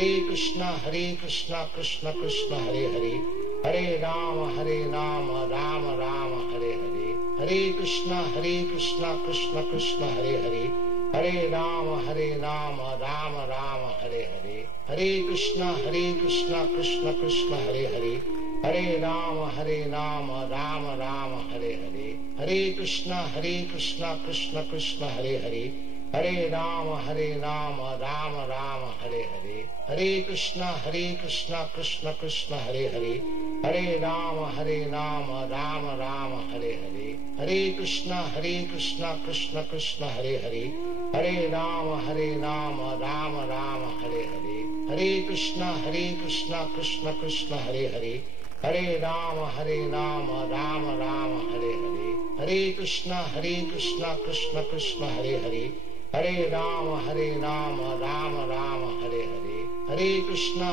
Krishna Krishna Krishna Hare Hare, Hare Ram Ram Ram Hare Hare, Hare Krishna Krishna Krishna Hare Hare, Hare Ram Ram Ram Hare Hare, Hare Krishna Krishna Krishna Hare Hare, Hare Ram Ram Ram Hare Hare, Hare Krishna Krishna Krishna Hare Hare, Hare Ram Ram Ram Hare Hare, Hare Krishna Krishna Krishna Hare Hare, Hare Ram Ram Ram Hare Hare, Hare Krishna Krishna Krishna Hare Hare, Hare Ram Ram Ram Hare Hare, Hare Krishna Krishna Krishna Hare Hare, Hare Ram Ram Ram Hare Hare, Hare Krishna Krishna Krishna Hare Hare, Hare Ram Ram Ram Hare Hare, Hare Krishna Krishna Krishna Hare Hare, Hare Ram Ram Ram Hare Hare, Hare Krishna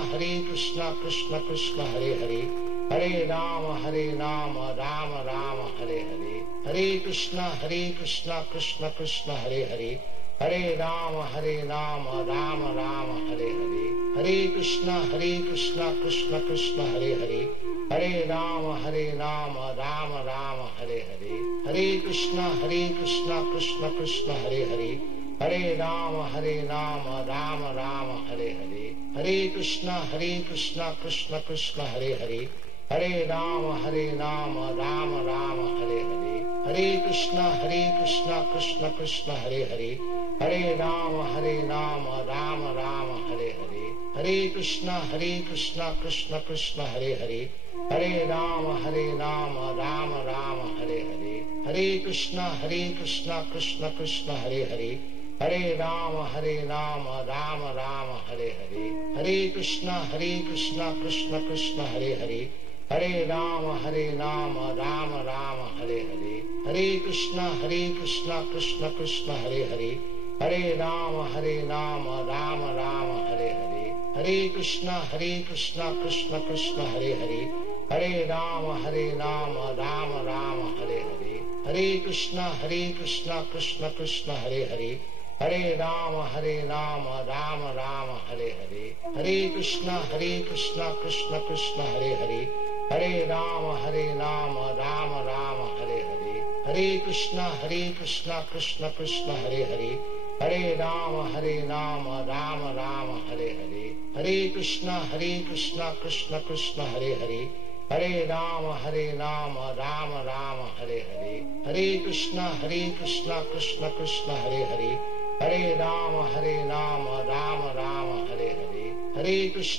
Krishna Krishna Hare Hare, Hare Ram Ram Ram Hare Hare, Hare Krishna Krishna Krishna Hare Hare, Hare Ram Ram Ram Hare Hare, Hare Krishna Krishna Krishna Hare Hare, Hare Ram Ram Ram Hare Hare, Hare Krishna Krishna Krishna Hare Hare, Hare Ram Ram Ram Hare Hare, Hare Krishna Krishna Krishna Hare Hare, Hare Ram Ram Ram Hare Hare, Hare Krishna Krishna Krishna Hare Hare, Hare Ram Ram Ram Hare Hare, Hare Krishna Krishna Krishna Hare Hare, Hare Ram Ram Ram Hare Hare, Hare Krishna Krishna Krishna Hare Hare, Hare Ram Ram Ram Hare Hare, Hare Krishna Krishna Krishna Hare Hare, Hare Ram Ram Ram Hare Hare, Hare Krishna Krishna Krishna Hare Hare, Hare Ram Ram Ram Hare Hare, Hare Krishna Krishna Krishna Hare Hare, Hare Ram Ram Ram Hare Hare, Hare Krishna Krishna Krishna Hare Hare, Hare Ram Ram Ram Hare Hare, Hare Krishna Krishna Krishna Hare Hare, Hare Ram Ram Ram Hare Hare, Hare Krishna Krishna Krishna Hare Hare, Hare Ram Ram Ram Hare Hare, Hare Krishna Krishna Krishna Hare Hare, Hare Ram Ram Ram Hare Hare, Hare Krishna Krishna Krishna Hare Hare, Hare Ram Ram Ram Hare Hare, Hare Krishna Krishna Krishna Hare Hare, Hare Ram Ram Ram Hare Hare,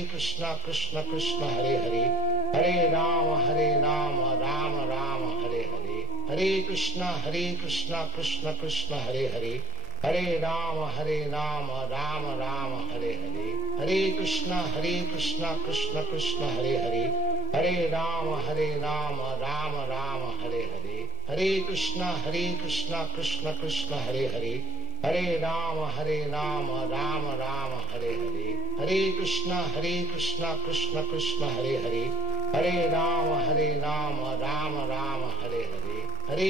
Hare Krishna Krishna Krishna Hare Hare, Hare Ram Ram Ram Hare Hare, Hare Krishna Krishna Krishna Hare Hare, Hare Ram Ram Ram Hare Hare, Hare Krishna Krishna Krishna Hare Hare, Hare Ram Ram Ram Hare Hare, Hare Krishna Krishna Krishna Hare Hare, Hare Ram Ram Ram Hare Hare, Hare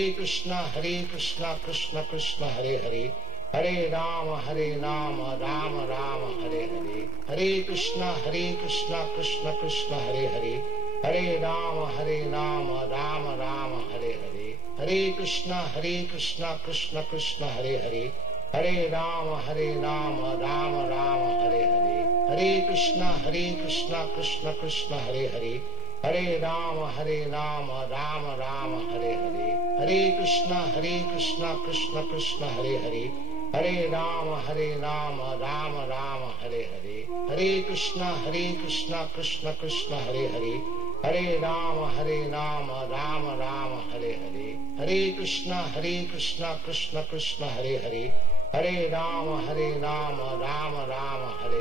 Krishna Krishna Krishna Hare Hare, Hare Ram Ram Ram Hare Hare, Hare Krishna Krishna Krishna Hare Hare, Hare Ram Ram Ram Hare Hare, Hare Krishna Krishna Krishna Hare Hare, Hare Ram Ram Ram Hare Hare, Hare Krishna Krishna Krishna Hare Hare, Hare Ram Ram Ram Hare Hare, Hare Krishna Krishna Krishna Hare Hare, Hare Ram Ram Ram Hare Hare,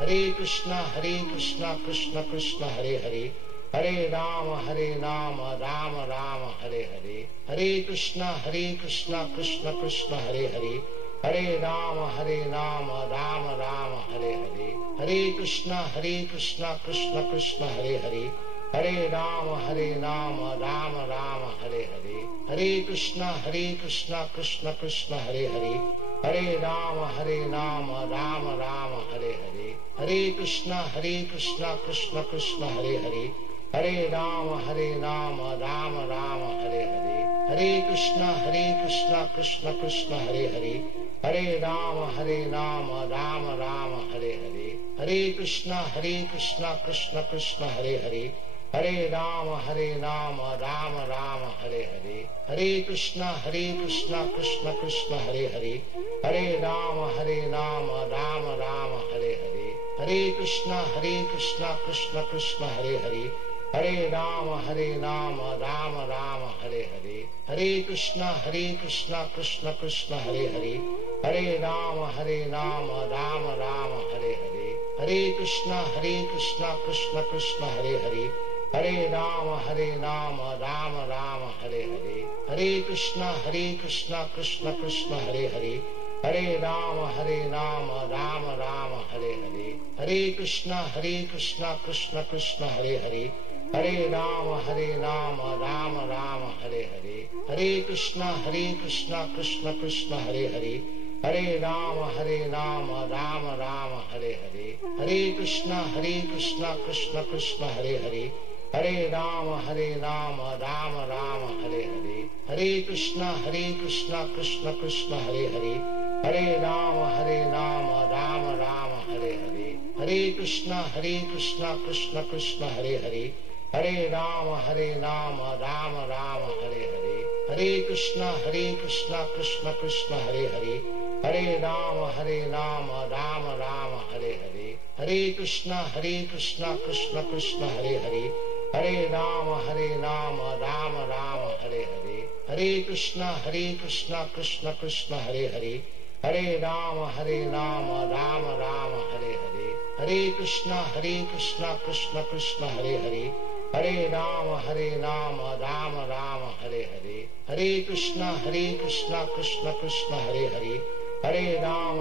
Hare Krishna Krishna Krishna Hare Hare, Hare Ram Ram Ram Hare Hare, Hare Krishna Krishna Krishna Hare Hare, Hare Ram Ram Ram Hare Hare, Hare Krishna Krishna Krishna Hare Hare, Hare Ram Ram Ram Hare Hare, Hare Krishna Krishna Krishna Hare Hare, Hare Ram Ram Ram Hare Hare, Hare Krishna Krishna Krishna Hare Hare, Hare Ram Ram Ram Hare Hare, Hare Krishna Krishna Krishna Hare Hare, Hare Ram Ram Ram Hare Hare, Hare Krishna Krishna Krishna Hare Hare, Hare Ram Ram Ram Hare Hare, Hare Krishna Krishna Krishna Hare Hare, Hare Ram Ram Ram Hare Hare, Hare Krishna Krishna Krishna Hare Hare, Hare Ram Ram Ram Hare Hare, Hare Krishna Krishna Krishna Hare Hare, Hare Ram Ram Ram Hare Hare, Hare Krishna Krishna Krishna Hare Hare, Hare Ram Ram Ram Hare Hare, Hare Krishna Krishna Krishna Hare Hare, Hare Ram Ram Ram Hare Hare, Hare Krishna Krishna Krishna Hare Hare, Hare Ram Ram Ram Hare Hare, Hare Krishna Krishna Krishna Hare Hare, Hare Ram Ram Ram Hare Hare, Hare Krishna Krishna Krishna Hare Hare, Hare Ram Ram Ram Hare Hare, Hare Krishna Krishna Krishna Hare Hare, Hare Ram Ram Ram Hare Hare, Hare Krishna Krishna Krishna Hare Hare, Hare Ram Ram Ram Hare Hare, Hare Krishna Krishna Krishna Hare Hare, Hare Ram Ram Ram Hare Hare, Hare Krishna Krishna Krishna Hare Hare, Hare Ram Ram Ram Hare Hare, Hare Krishna Krishna Krishna Hare Hare, Hare Ram Ram Ram Hare Hare, Hare Krishna Krishna Krishna Hare Hare, Hare Ram Ram Ram Hare Hare, Hare Krishna Krishna Krishna Hare Hare, Hare Ram Ram Ram Hare Hare, Hare Krishna Krishna Krishna Hare Hare, Hare Ram Ram Ram Hare Hare, Hare Krishna Krishna Krishna Hare Hare, Hare Ram Ram Ram Hare Hare, Hare Krishna Krishna Krishna Hare Hare, Hare Ram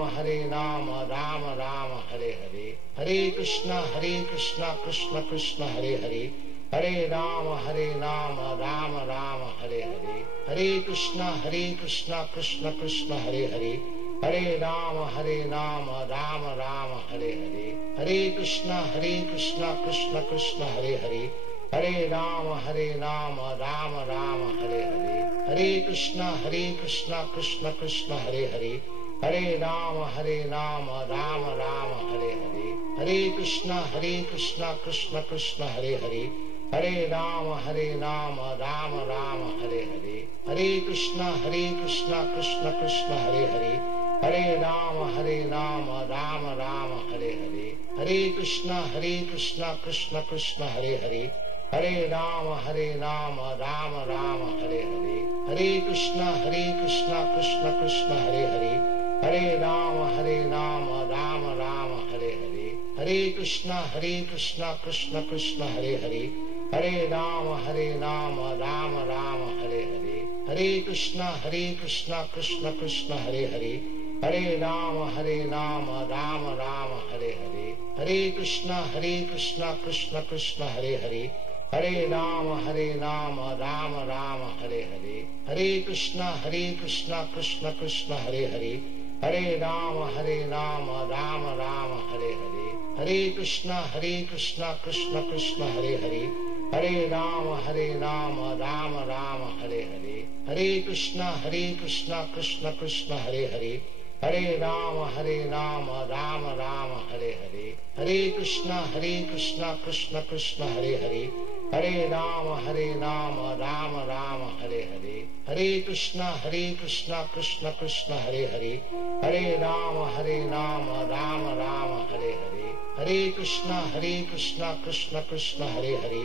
Ram Ram Hare Hare, Hare Krishna Krishna Krishna Hare Hare, Hare Ram Ram Ram Hare Hare, Hare Krishna Krishna Krishna Hare Hare, Hare Ram Ram Ram Hare Hare, Hare Krishna Krishna Krishna Hare Hare, Hare Ram Ram Ram Hare Hare, Hare Krishna Krishna Krishna Hare Hare, Hare Ram Ram Ram Hare Hare, Hare Krishna Krishna Krishna Hare Hare, Hare Ram Ram Ram Hare Hare, Hare Krishna Krishna Krishna Hare Hare, Hare Ram Ram Ram Hare Hare, Hare Krishna Krishna Krishna Hare Hare, Hare Ram Ram Ram Hare Hare, Hare Krishna Krishna Krishna Hare Hare, Hare Ram Ram Ram Hare Hare, Hare Krishna Krishna Krishna Hare Hare, Hare Ram Ram Ram Hare Hare, Hare Krishna Krishna Krishna Hare Hare, Hare Ram Ram Ram Hare Hare, Hare Krishna Krishna Krishna Hare Hare, Hare Ram Ram Ram Hare Hare, Hare Krishna Krishna Krishna Hare Hare, Hare Ram Ram Ram Hare Hare, Hare Krishna Krishna Krishna Hare Hare, Hare Ram Ram Ram Hare Hare, Hare Krishna Krishna Krishna Hare Hare,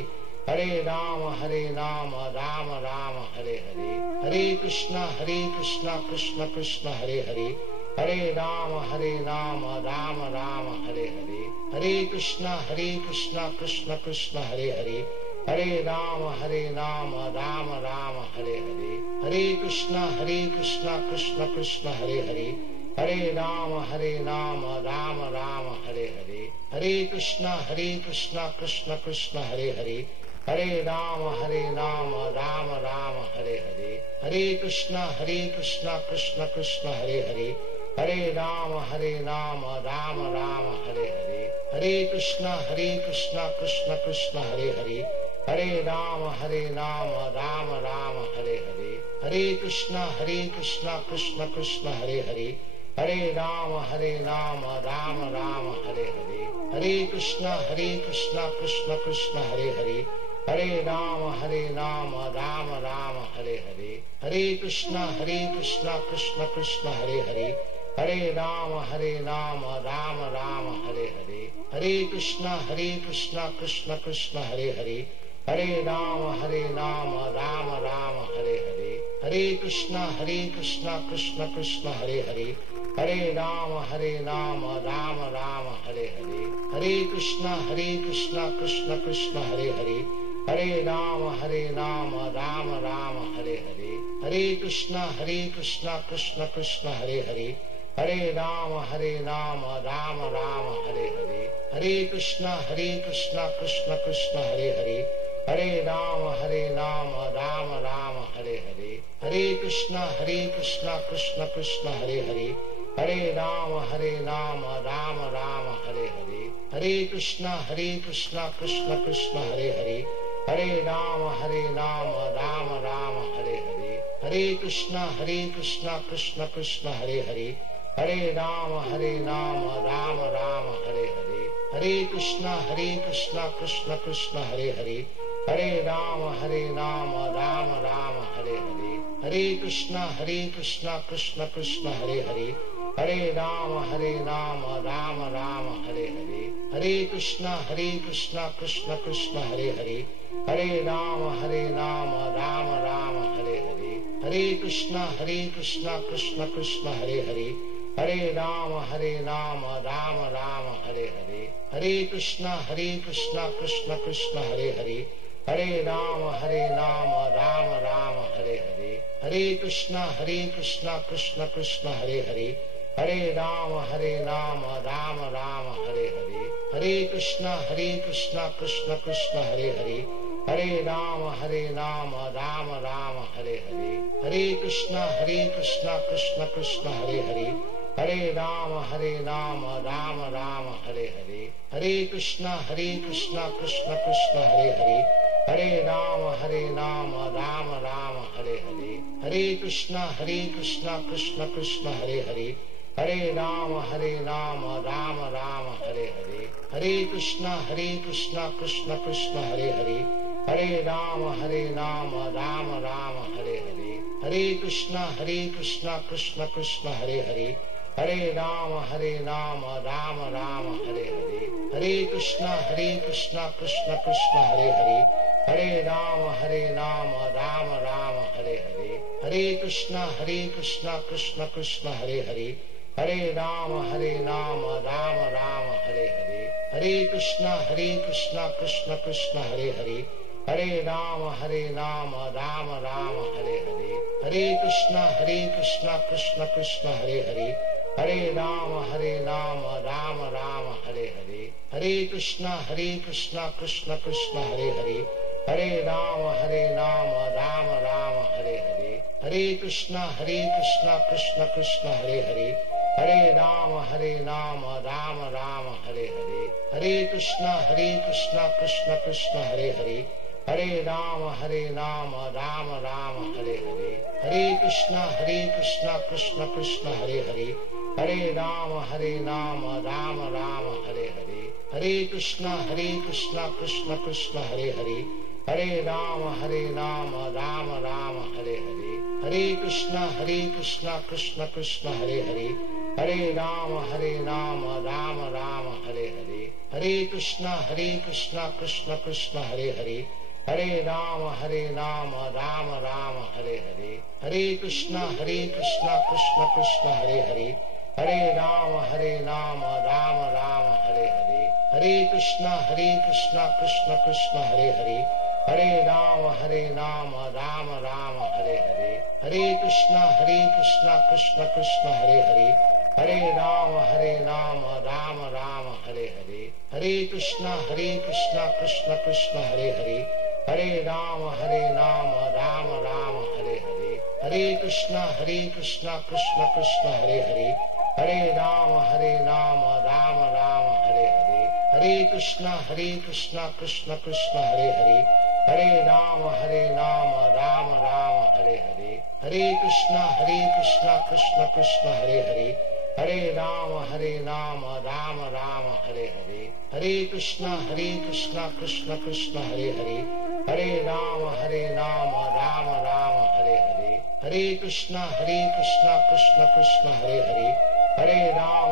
Hare Ram Ram Ram Hare Hare, Hare Krishna Krishna Krishna Hare Hare, Hare Ram Ram Ram Hare Hare, Hare Krishna Krishna Krishna Hare Hare, Hare Ram Ram Ram Hare Hare, Hare Krishna Krishna Krishna Hare Hare, Hare Ram Ram Ram Hare Hare, Hare Krishna Krishna Krishna Hare Hare, Hare Ram Ram Ram Hare Hare, Hare Krishna Krishna Krishna Hare Hare, Hare Ram Ram Ram Hare Hare, Hare Krishna Krishna Krishna Hare Hare, Hare Ram Ram Ram Hare Hare, Hare Krishna Krishna Krishna Hare Hare, Hare Ram Ram Ram Hare Hare, Hare Krishna Krishna Krishna Hare Hare, Hare Ram Ram Ram Hare Hare, Hare Krishna Krishna Krishna Hare Hare, Hare Ram Ram Ram Hare Hare, Hare Krishna Krishna Krishna Hare Hare, Hare Ram Ram Ram Hare Hare, Hare Krishna Krishna Krishna Hare Hare, Hare Ram Ram Ram Hare Hare, Hare Krishna Krishna Krishna Hare Hare, Hare Ram Ram Ram Hare Hare, Hare Krishna Krishna Krishna Hare Hare, Hare Ram Ram Ram Hare Hare, Hare Krishna Krishna Krishna Hare Hare, Hare Ram Ram Ram Hare Hare, Hare Krishna Krishna Krishna Hare Hare, Hare Ram Ram Ram Hare Hare, Hare Krishna Krishna Krishna Hare Hare, Hare Ram Ram Ram Hare Hare, Hare Krishna Krishna Krishna Hare Hare, Hare Ram Ram Ram Hare Hare, Hare Krishna Krishna Krishna Hare Hare, Hare Ram Ram Ram Hare Hare, Hare Krishna Krishna Krishna Hare Hare, Hare Ram Ram Ram Hare Hare, Hare Krishna Krishna Krishna Hare Hare, Hare Ram Ram Ram Hare Hare, Hare Krishna Krishna Krishna Hare Hare, Hare Ram Ram Ram Hare Hare, Hare Krishna Krishna Krishna Hare Hare, Hare Ram Ram Ram Hare Hare, Hare Krishna Krishna Krishna Hare Hare, Hare Ram Ram Ram Hare Hare, Hare Krishna Krishna Krishna Hare Hare, Hare Ram Ram Ram Hare Hare, Hare Krishna Krishna Krishna Hare Hare, Hare Ram Ram Ram Hare Hare, Hare Krishna Krishna Krishna Hare Hare, Hare Ram Ram Ram Hare Hare, Hare Krishna Krishna Krishna Hare Hare, Hare Ram Ram Ram Hare Hare, Hare Krishna Krishna Krishna Hare Hare, Hare Ram Ram Ram Hare Hare, Hare Krishna Krishna Krishna Hare Hare, Hare Ram Ram Ram Hare Hare, Hare Krishna Krishna Krishna Hare Hare, Hare Ram Ram Ram Hare Hare, Hare Krishna Krishna Krishna Hare Hare, Hare Ram Ram Ram Hare Hare, Hare Krishna Krishna Krishna Hare Hare, Hare Ram Ram Ram Hare Hare, Hare Krishna Krishna Krishna Hare Hare, Hare Ram Ram Ram Hare Hare, Hare Krishna Krishna Krishna Hare Hare, Hare Ram Ram Ram Hare Hare, Hare Krishna Krishna Krishna Hare Hare, Hare Ram Ram Ram Hare Hare, Hare Krishna Krishna Krishna Hare Hare, Hare Ram Ram Ram Hare Hare, Hare Krishna Krishna Krishna Hare Hare, Hare Ram Ram Ram Hare Hare, Hare Krishna Krishna Krishna Hare Hare, Hare Ram Ram Ram Hare Hare, Hare Krishna Krishna Krishna Hare Hare, Hare Ram Ram Ram Hare Hare, Hare Krishna Krishna Krishna Hare Hare, Hare Ram Ram Ram Hare Hare, Hare Krishna Krishna Krishna Hare Hare, Hare Ram Ram Ram Hare Hare, Hare Krishna Krishna Krishna Hare Hare, Hare Ram Ram Ram Hare Hare, Hare Krishna Krishna Krishna Hare Hare, Hare Ram Ram Ram Hare Hare, Hare Krishna Krishna Krishna Hare Hare, Hare Ram Ram Ram Hare Hare, Hare Krishna Krishna Krishna Hare Hare, Hare Ram Ram Ram Hare Hare, Hare Krishna Krishna Krishna Hare Hare, Hare Ram Ram Ram Hare Hare, Hare Krishna Krishna Krishna Hare Hare, Hare Ram Ram Ram Hare Hare, Hare Krishna Krishna Krishna Hare Hare, Hare Ram Ram Ram Hare Hare, Hare Krishna Krishna Krishna Hare Hare, Hare Ram Ram Ram Hare Hare, Hare Krishna Krishna Krishna Hare Hare, Hare Ram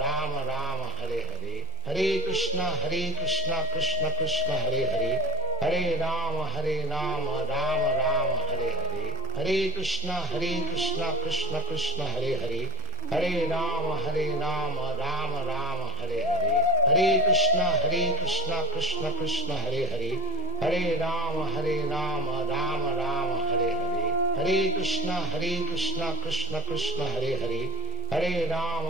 Ram Ram Hare Hare, Hare Krishna Krishna Krishna Hare Hare, Hare Ram Ram Ram Hare Hare, Hare Krishna Krishna Krishna Hare Hare, Hare Ram Ram Ram Hare Hare, Hare Krishna Krishna Krishna Hare Hare, Hare Ram Ram Ram Hare Hare, Hare Krishna Krishna Krishna Hare Hare, Hare Ram Ram Ram Hare Hare, Hare Krishna Krishna Krishna Hare Hare, Hare Ram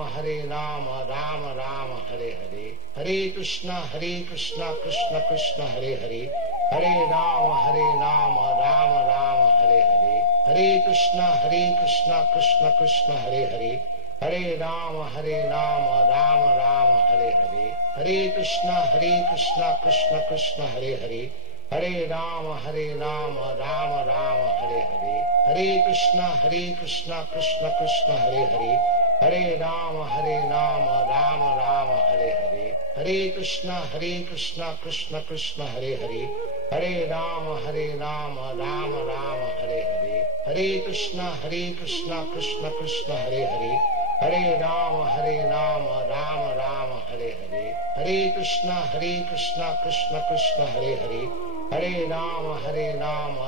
Ram Ram Hare Hare, Hare Krishna Krishna Krishna Hare Hare, Hare Ram Ram Ram Hare Hare, Hare Krishna Krishna Krishna Hare Hare, Hare Ram Ram Ram Hare Hare, Hare Krishna Krishna Krishna Hare Hare, Hare Ram Ram Ram Hare Hare, Hare Krishna Krishna Krishna Hare Hare, Hare Ram Ram Ram Hare Hare, Hare Krishna Krishna Krishna Hare Hare, Hare Ram Ram Ram Hare Hare, Hare Krishna Krishna Krishna Hare Hare, Hare Ram Ram Ram Hare Hare, Hare Krishna Krishna Krishna Hare Hare, Hare Ram Ram Ram Hare Hare, Hare Krishna Krishna Krishna Hare Hare, Hare Ram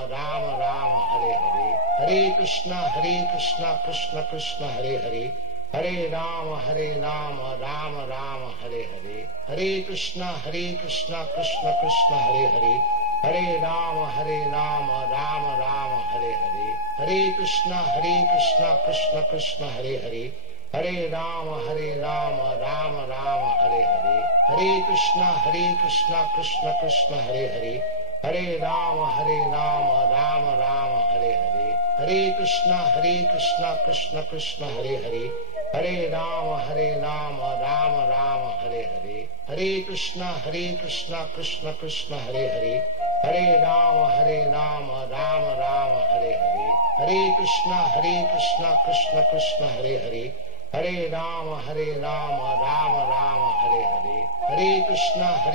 Ram Ram Hare Hare, Hare Krishna Krishna Krishna Hare Hare, Hare Ram Ram Ram Hare Hare, Hare Krishna Krishna Krishna Hare Hare, Hare Ram Ram Ram Hare Hare, Hare Krishna Krishna Krishna Hare Hare, Hare Ram Ram Ram Hare Hare, Hare Krishna Krishna Krishna Hare Hare, Hare Ram Ram Ram Hare Hare, Hare Krishna Krishna Krishna Hare Hare, Hare Ram Ram Ram Hare Hare, Hare Krishna Krishna Krishna Hare Hare, Hare Ram Ram Ram Hare Hare, Hare Krishna Krishna Krishna Hare Hare, Hare Ram Ram Ram Hare Hare, Hare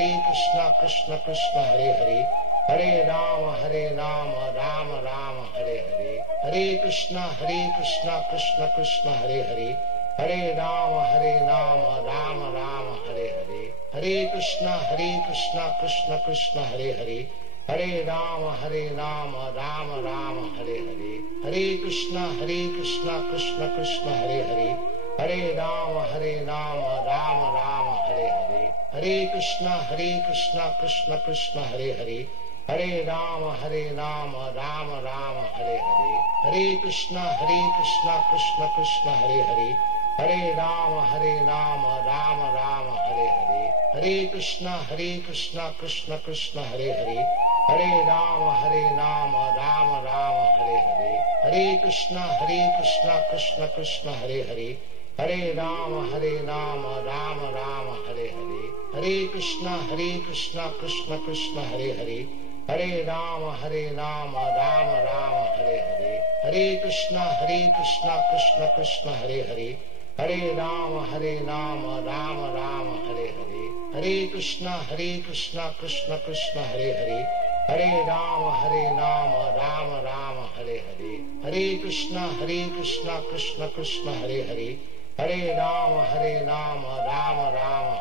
Krishna Krishna Krishna Hare Hare, Hare Ram Ram Ram Hare Hare, Hare Krishna Krishna Krishna Hare Hare, Hare Ram Ram Ram Hare Hare, Hare Krishna Krishna Krishna Hare Hare, Hare Ram Ram Ram Hare Hare, Hare Krishna Krishna Krishna Hare Hare, Hare Ram Ram Ram Hare Hare, Hare Krishna Krishna Krishna Hare Hare, Hare Ram Ram Ram Hare Hare, Hare Krishna Krishna Krishna Hare Hare, Hare Ram Ram Ram Hare Hare, Hare Krishna Krishna Krishna Hare Hare, Hare Ram Ram Ram Hare Hare, Hare Krishna Krishna Krishna Hare Hare, Hare Ram Ram Ram Hare Hare, Hare Krishna Krishna Krishna Hare Hare, Hare Ram Ram Ram Hare Hare, Hare Krishna Krishna Krishna Hare Hare, Hare Ram Ram Ram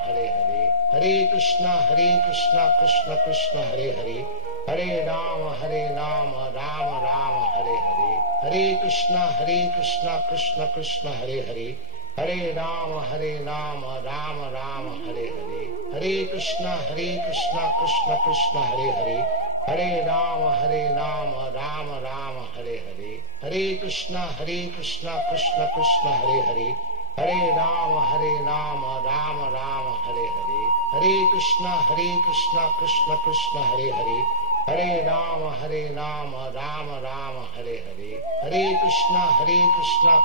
Hare Hare, Hare Krishna Krishna Krishna Hare Hare, Hare Ram Ram Ram Hare Hare, Hare Krishna Krishna Krishna Hare Hare, Hare Ram Ram Ram Hare Hare, Hare Krishna Krishna Krishna Hare Hare, Hare Ram Ram Ram Hare Hare, Hare Krishna Krishna Krishna Hare Hare, Hare Ram Ram Ram Hare Hare, Hare Krishna Krishna Krishna Hare Hare, Hare Ram Ram Ram Hare Hare, Hare Krishna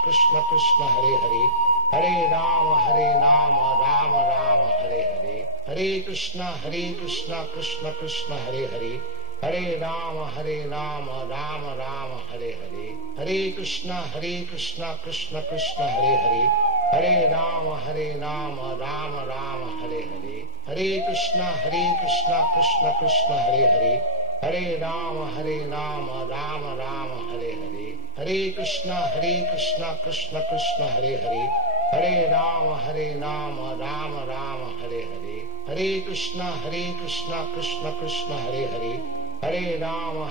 Krishna Krishna Hare Hare, Hare Ram Ram Ram Hare Hare, Hare Krishna Krishna Krishna Hare Hare, Hare Ram Ram Ram Hare Hare, Hare Krishna Krishna Krishna Hare Hare, Hare Ram Ram Ram Hare Hare, Hare Krishna Krishna Krishna Hare Hare, Hare Ram Ram Ram Hare Hare, Hare Krishna Krishna Krishna Hare Hare, Hare Ram Ram Ram Hare Hare, Hare Krishna Krishna Krishna Hare Hare, Hare Ram Ram Ram Hare Hare, Hare Krishna Krishna Krishna Hare Hare, Hare Ram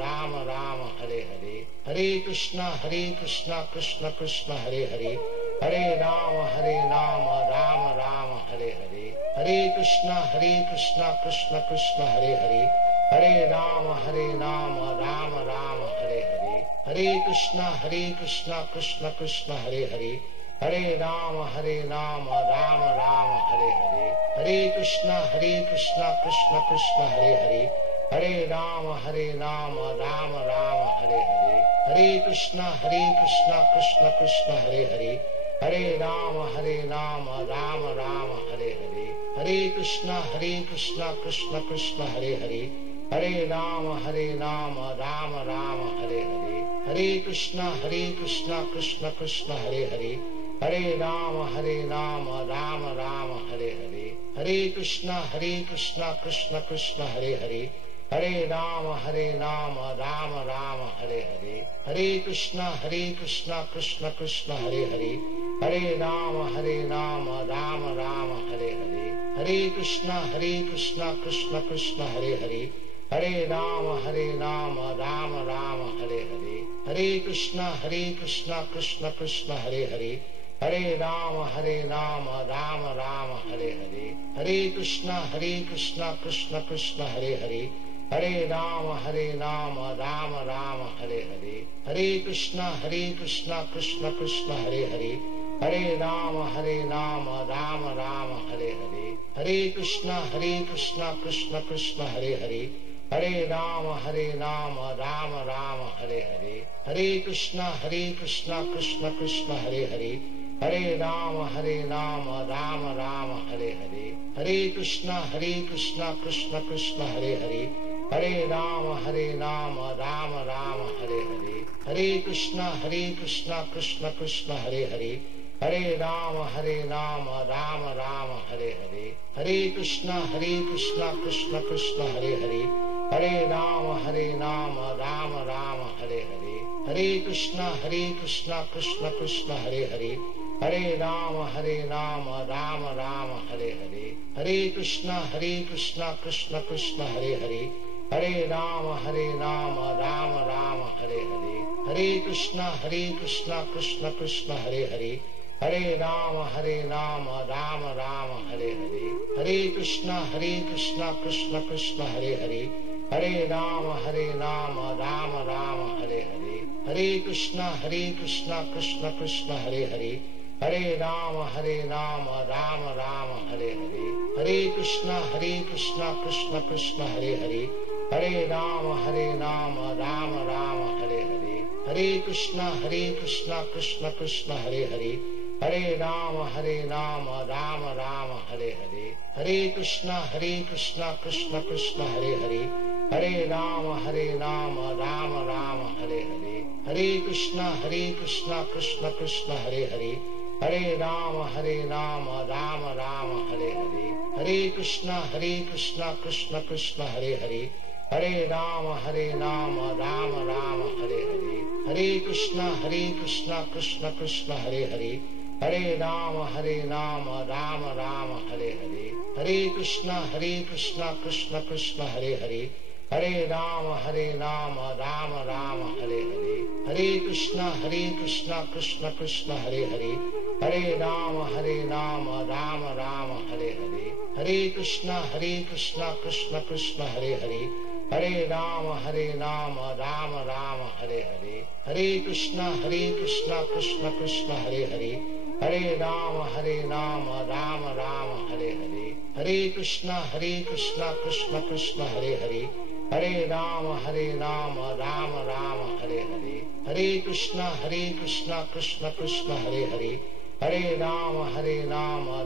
Ram Ram Hare Hare, Hare Krishna Krishna Krishna Hare Hare, Hare Ram Ram Ram Hare Hare, Hare Krishna Krishna Krishna Hare Hare, Hare Ram Ram Ram Hare Hare, Hare Krishna Krishna Krishna Hare Hare, Hare Ram Ram Ram Hare Hare, Hare Krishna Krishna Krishna Hare Hare, Hare Ram Ram Ram Hare Hare, Hare Krishna Krishna Krishna Hare Hare, Hare Ram Ram Ram Hare Hare, Hare Krishna Krishna Krishna Hare Hare, Hare Ram Ram Ram Hare Hare, Hare Krishna Krishna Krishna Hare Hare, Hare Ram Ram Ram Hare Hare, Hare Krishna Krishna Krishna Hare Hare, Hare Ram Ram Ram Hare Hare, Hare Krishna Krishna Krishna Hare Hare, Hare Ram Ram Ram Hare Hare, Hare Krishna Krishna Krishna Hare Hare, Hare Ram Ram Ram Hare Hare, Hare Krishna Krishna Krishna Hare Hare, Hare Ram Ram Ram Hare Hare, Hare Krishna Krishna Krishna Hare Hare, Hare Ram Ram Ram Hare Hare, Hare Krishna Krishna Krishna Hare Hare, Hare Ram Ram Ram Hare Hare, Hare Krishna Krishna Krishna Hare Hare, Hare Ram Ram Ram Hare Hare, Hare Krishna Krishna Krishna Hare Hare, Hare Ram Ram Ram Hare Hare, Hare Krishna Krishna Krishna Hare Hare, Hare Ram Ram Ram Hare Hare, Hare Krishna Krishna Krishna Hare Hare, Hare Ram Ram Ram Hare Hare, Hare Krishna Krishna Krishna Hare Hare, Hare Ram Ram Ram Hare Hare, Hare Krishna Krishna Krishna Hare Hare, Hare Ram Ram Ram Hare Hare, Hare Krishna Krishna Krishna Hare Hare, Hare Ram Ram Ram Hare Hare, Hare Krishna Krishna Krishna Hare Hare, Hare Ram Ram Ram Hare Hare, Hare Krishna Krishna Krishna Hare Hare, Hare Ram Ram Ram Hare Hare, Hare Krishna Krishna Krishna Hare Hare, Hare Ram Ram Ram Hare Hare, Hare Krishna Krishna Krishna Hare Hare, Hare Ram Ram Ram Hare Hare, Hare Krishna Krishna Krishna Hare Hare, Hare Ram Ram Ram Hare Hare, Hare Krishna Krishna Krishna Hare Hare, Hare Ram Ram Ram Hare Hare, Hare Krishna Krishna Krishna Hare Hare, Hare Ram Ram Ram Hare Hare, Hare Krishna Krishna Krishna Hare Hare, Hare Ram Ram Ram Hare Hare, Hare Krishna Krishna Krishna Hare Hare, Hare Ram Ram Ram Hare Hare, Hare Krishna Krishna Krishna Hare Hare, Hare Ram Ram Ram Hare Hare, Hare Krishna Krishna Krishna Hare Hare, Hare Ram Ram Ram Hare Hare, Hare Krishna Krishna Krishna Hare Hare, Hare Ram Ram Ram Hare Hare, Hare Krishna Krishna Krishna Hare Hare, Hare Ram Ram Ram Hare Hare, Hare Krishna Krishna Krishna Hare Hare, Hare Ram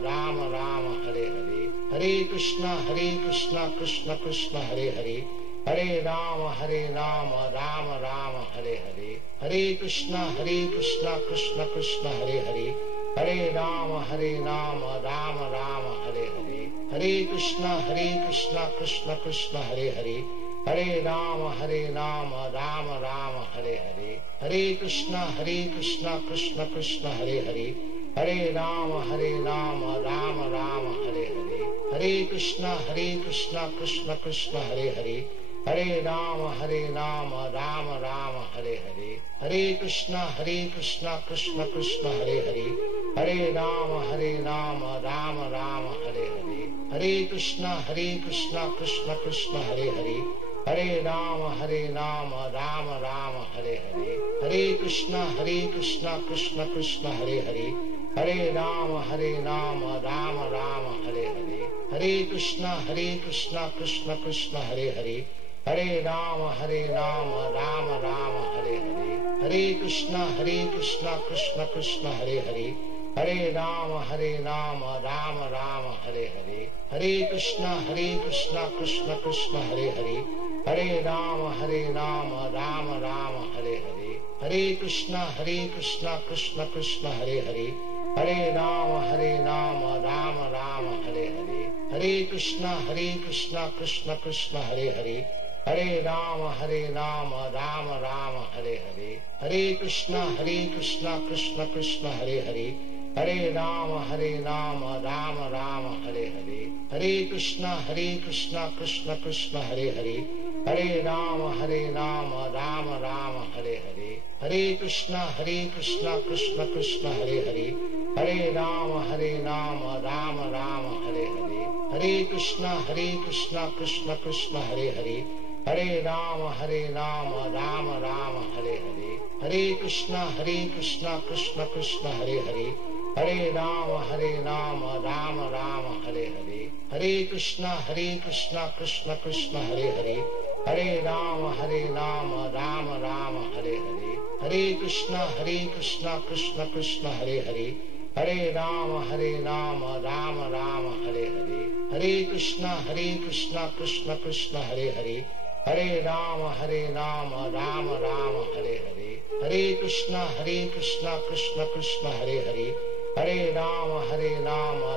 Ram Ram Hare Hare, Hare Krishna Krishna Krishna Hare Hare, Hare Ram Ram Ram Hare Hare, Hare Krishna Krishna Krishna Hare Hare, Hare Ram Ram Ram Hare Hare, Hare Krishna Krishna Krishna Hare Hare, Hare Ram Ram Ram Hare Hare, Hare Krishna Krishna Krishna Hare Hare, Hare Ram Ram Ram Hare Hare, Hare Krishna Krishna Krishna Hare Hare, Hare Ram Ram Ram Hare Hare, Hare Krishna Krishna Krishna Hare Hare, Hare Ram Ram Ram Hare Hare, Hare Krishna Krishna Krishna Hare Hare, Hare Ram Ram Ram Hare Hare, Hare Krishna Krishna Krishna Hare Hare, Hare Ram Ram Ram Hare Hare, Hare Krishna Krishna Krishna Hare Hare, Hare Ram Ram Ram Hare Hare, Hare Krishna Krishna Krishna Hare Hare, Hare Ram Ram Ram Hare Hare, Hare Krishna Krishna Krishna Hare Hare, Hare Ram Ram Ram Hare Hare, Hare Krishna Krishna Krishna Hare Hare, Hare Ram Ram Ram Hare Hare, Hare Krishna Krishna Krishna Hare Hare, Hare Ram Ram Ram Hare Hare, Hare Krishna Krishna Krishna Hare Hare, Hare Ram Ram Ram Hare Hare, Hare Krishna Krishna Krishna Hare Hare, Hare Ram Ram Ram Hare Hare, Hare Krishna Krishna Krishna Hare Hare, Hare Ram Ram Ram Hare Hare, Hare Krishna Krishna Krishna Hare Hare, Hare Ram Ram Ram Hare Hare, Hare Krishna Krishna Krishna Hare Hare, Hare Ram Ram Ram Hare Hare, Hare Krishna Krishna Krishna Hare Hare, Hare Ram Ram Ram Hare Hare, Hare Krishna Krishna Krishna Hare Hare, Hare Ram Ram Ram Hare Hare, Hare Krishna Krishna Krishna Hare Hare, Hare Ram Ram Ram Hare Hare, Hare Krishna Krishna Krishna Hare Hare, Hare Ram Ram Ram Hare Hare, Hare Krishna Krishna Krishna Hare Hare, Hare Ram Ram Ram Hare Hare, Hare Krishna Krishna Krishna Hare Hare, Hare Ram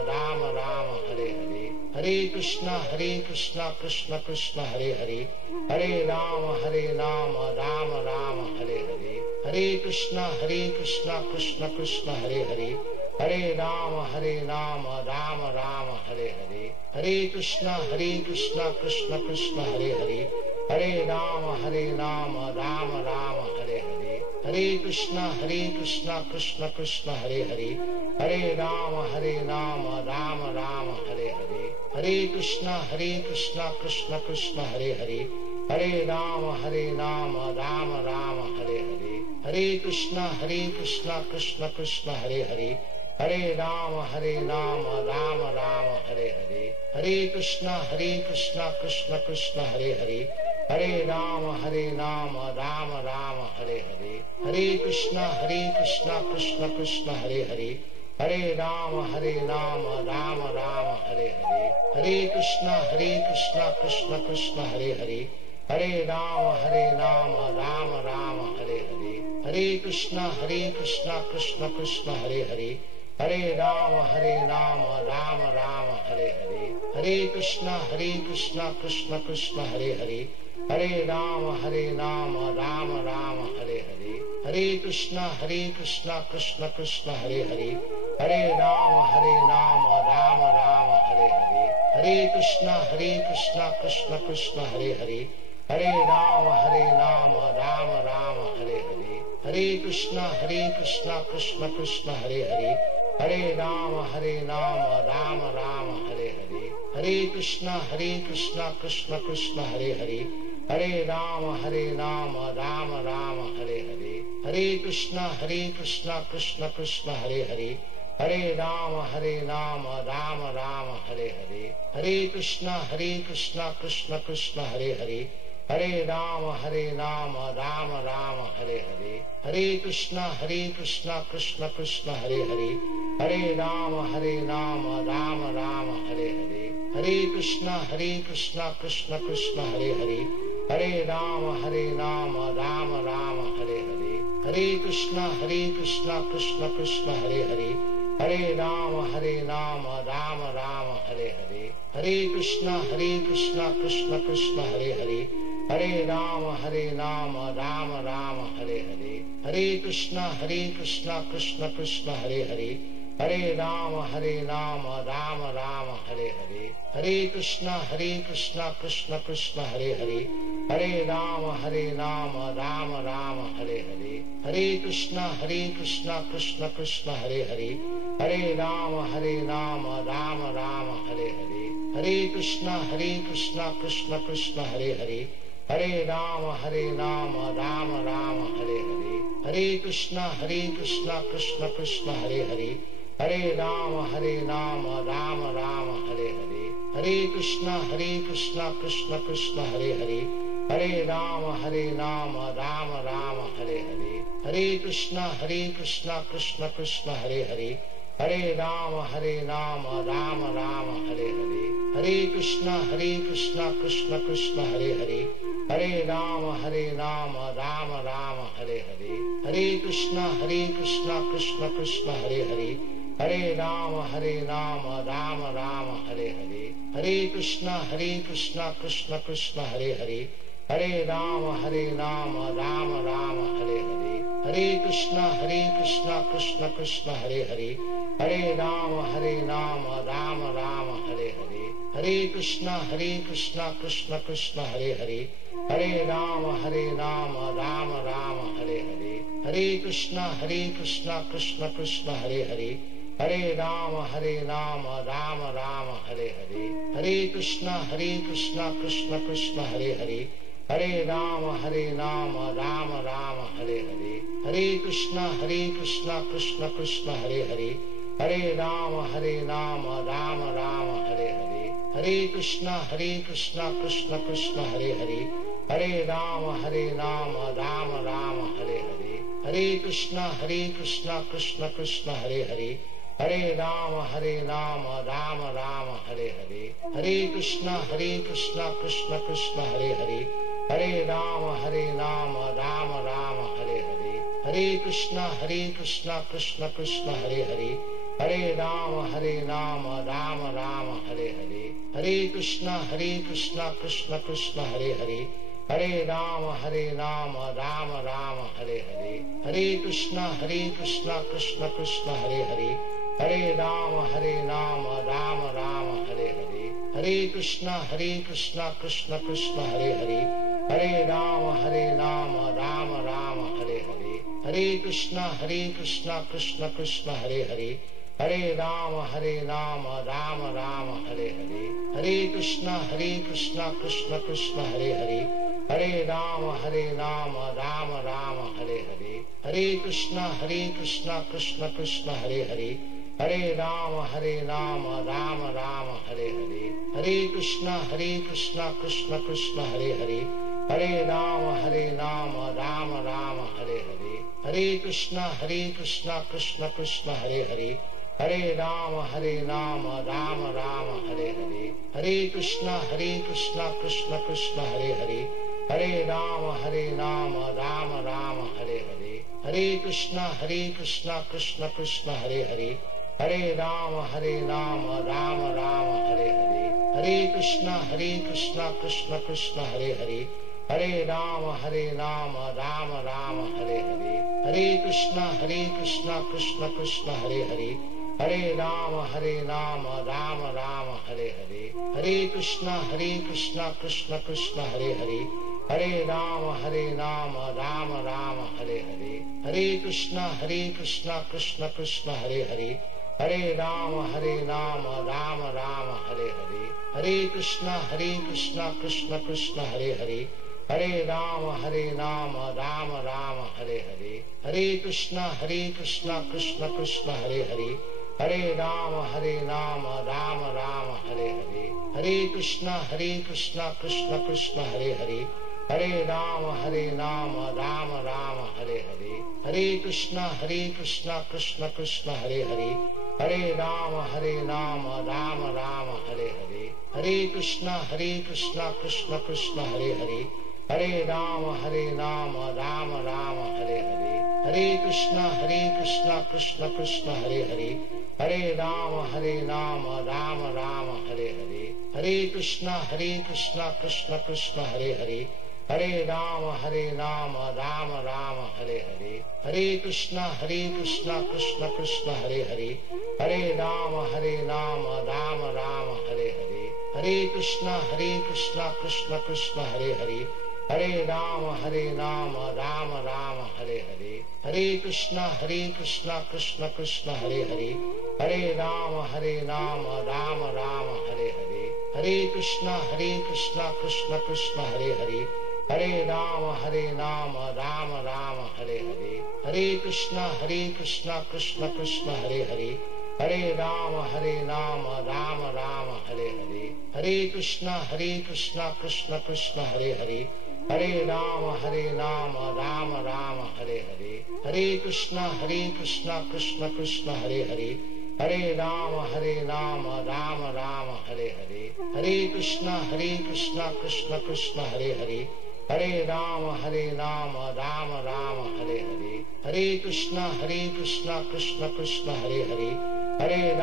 Ram Ram Hare Hare, Hare Krishna Krishna Krishna Hare Hare, Hare Ram Ram Ram Hare Hare, Hare Krishna Krishna Krishna Hare Hare, Hare Ram Ram Ram Hare Hare, Hare Krishna Krishna Krishna Hare Hare, Hare Ram Ram Ram Hare Hare, Hare Krishna Krishna Krishna Hare Hare, Hare Ram Ram Ram Hare Hare, Hare Krishna Krishna Krishna Hare Hare, Hare Ram Ram Ram Hare Hare, Hare Krishna Krishna Krishna Hare Hare, Hare Ram Ram Ram Hare Hare, Hare Krishna Krishna Krishna Hare Hare, Hare Ram Ram Ram Hare Hare, Hare Krishna Krishna Krishna Hare Hare, Hare Ram Ram Ram Hare Hare, Hare Krishna Krishna Krishna Hare Hare, Hare Ram Ram Ram Hare Hare, Hare Krishna Krishna Krishna Hare Hare, Hare Ram Ram Ram Hare Hare, Hare Krishna Krishna Krishna Hare Hare, Hare Ram Ram Ram Hare Hare, Hare Krishna Krishna Krishna Hare Hare, Hare Ram Ram Ram Hare Hare, Hare Krishna Krishna Krishna Hare Hare, Hare Ram Ram Ram Hare Hare, Hare Krishna Krishna Krishna Hare Hare, Hare Ram Ram Ram Hare Hare, Hare Krishna Krishna Krishna Hare Hare, Hare Ram Ram Ram Hare Hare, Hare Krishna Krishna Krishna Hare Hare, Hare Ram Ram Ram Hare Hare, Hare Krishna Krishna Krishna Hare Hare, Hare Ram Ram Ram Hare Hare, Hare Krishna Krishna Krishna Hare Hare, Hare Ram Ram Ram Hare Hare, Hare Krishna Krishna Krishna Hare Hare, Hare Ram Ram Ram Hare Hare, Hare Krishna Krishna Krishna Hare Hare, Hare Ram Ram Ram Hare Hare, Hare Krishna Krishna Krishna Hare Hare, Hare Ram Ram Ram Hare Hare, Hare Krishna Krishna Krishna Hare Hare, Hare Ram Ram Ram Hare Hare, Hare Krishna Krishna Krishna Hare Hare, Hare Ram Ram Ram Hare Hare, Hare Krishna Krishna Krishna Hare Hare, Hare Ram Ram Ram Hare Hare, Hare Krishna Krishna Krishna Hare Hare, Hare Ram Ram Ram Hare Hare, Hare Krishna Krishna Krishna Hare Hare, Hare Ram Ram Ram Hare Hare, Hare Krishna Krishna Krishna Hare Hare, Hare Ram Ram Ram Hare Hare, Hare Krishna Krishna Krishna Hare Hare, Hare Ram Ram Ram Hare Hare, Hare Krishna Krishna Krishna Hare Hare, Hare Ram Ram Ram Hare Hare, Hare Krishna Krishna Krishna Hare Hare, Hare Ram Ram Ram Hare Hare, Hare Krishna Krishna Krishna Hare Hare, Hare Ram Ram Ram Hare Hare, Hare Krishna Krishna Krishna Hare Hare, Hare Ram Ram Ram Hare Hare, Hare Krishna Krishna Krishna Hare Hare, Hare Ram Ram Ram Hare Hare, Hare Krishna Krishna Krishna Hare Hare, Hare Ram Ram Ram Hare Hare, Hare Krishna Krishna Krishna Hare Hare, Hare Ram Ram Ram Hare Hare, Hare Krishna Krishna Krishna Hare Hare, Hare Ram Ram Ram Hare Hare, Hare Krishna Krishna Krishna Hare Hare, Hare Ram Ram Ram Hare Hare, Hare Krishna Krishna Krishna Hare Hare, Hare Ram Ram Ram Hare Hare, Hare Krishna Krishna Krishna Hare Hare, Hare Ram Ram Ram Hare Hare, Hare Krishna Krishna Krishna Hare Hare, Hare Ram Ram Ram Hare Hare, Hare Krishna Krishna Krishna Hare Hare, Hare Ram Ram Ram Hare Hare, Hare Krishna Krishna Krishna Hare Hare, Hare Ram Ram Ram Hare Hare, Hare Krishna Krishna Krishna Hare Hare, Hare Ram Ram Ram Hare Hare, Hare Krishna Krishna Krishna Hare Hare, Hare Ram Ram Ram Hare Hare, Hare Krishna Krishna Krishna Hare Hare, Hare Ram Ram Ram Hare Hare, Hare Krishna Krishna Krishna Hare Hare, Hare Ram Ram Ram Hare Hare, Hare Krishna Krishna Krishna Hare Hare, Hare Ram Ram Ram Hare Hare, Hare Krishna Krishna Krishna Hare Hare, Hare Ram Ram Ram Hare Hare, Hare Krishna Krishna Krishna Hare Hare, Hare Ram Ram Ram Hare Hare, Hare Krishna Krishna Krishna Hare Hare, Hare Ram Ram Ram Hare Hare, Hare Krishna Krishna Krishna Hare Hare, Hare Ram Ram Ram Hare Hare, Hare Krishna Krishna Krishna Hare Hare, Hare Ram Ram Ram Hare Hare, Hare Krishna Krishna Krishna Hare Hare, Hare Ram Ram Ram Hare Hare, Hare Krishna Krishna Krishna Hare Hare, Hare Ram Ram Ram Hare Hare, Hare Krishna Krishna Krishna Hare Hare, Hare Ram Ram Ram Hare Hare, Hare Krishna Krishna Krishna Hare Hare, Hare Ram Ram Ram Hare Hare, Hare Krishna Krishna Krishna Hare Hare, Hare Ram Ram Ram Hare Hare, Hare Krishna Krishna Krishna Hare Hare, Hare Ram Ram Ram Hare Hare, Hare Krishna Krishna Krishna Hare Hare, Hare Ram Ram Ram Hare Hare, Hare Krishna Krishna Krishna Hare Hare, Hare Ram Ram Ram Hare Hare, Hare Krishna Krishna Krishna Hare Hare, Hare Ram Ram Ram Hare Hare, Hare Krishna Krishna Krishna Hare Hare, Hare Ram Ram Ram Hare Hare, Hare Krishna Krishna Krishna Hare Hare, Hare Ram Ram Ram Hare Hare, Hare Krishna Krishna Krishna Hare Hare, Hare Ram Ram Ram Hare Hare, Hare Krishna Krishna Krishna Hare Hare, Hare Ram Ram Ram Hare Hare, Hare Krishna Krishna Krishna Hare Hare, Hare Ram Ram Ram Hare Hare, Hare Krishna Krishna Krishna Hare Hare, Hare Ram Ram Ram Hare Hare, Hare Krishna Krishna Krishna Hare Hare, Hare Ram Ram Ram Hare Hare, Hare Krishna Krishna Krishna Hare Hare, Hare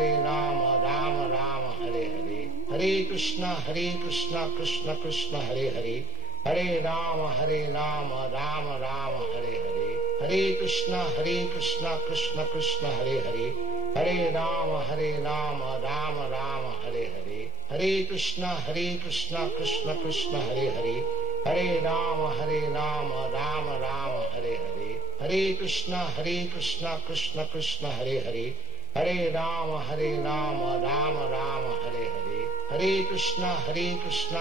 Ram Ram Ram Hare Hare, Hare Krishna Krishna Krishna Hare Hare, Hare Ram Ram Ram Hare Hare, Hare Krishna Krishna Krishna Hare Hare, Hare Ram Ram Ram Hare Hare, Hare Krishna Krishna Krishna Hare Hare, Hare Ram Ram Ram Hare Hare, Hare Krishna Krishna Krishna Hare Hare, Hare Ram Ram Ram Hare Hare, Hare Krishna Krishna Krishna Hare Hare, Hare Ram Ram Ram Hare Hare, Hare Krishna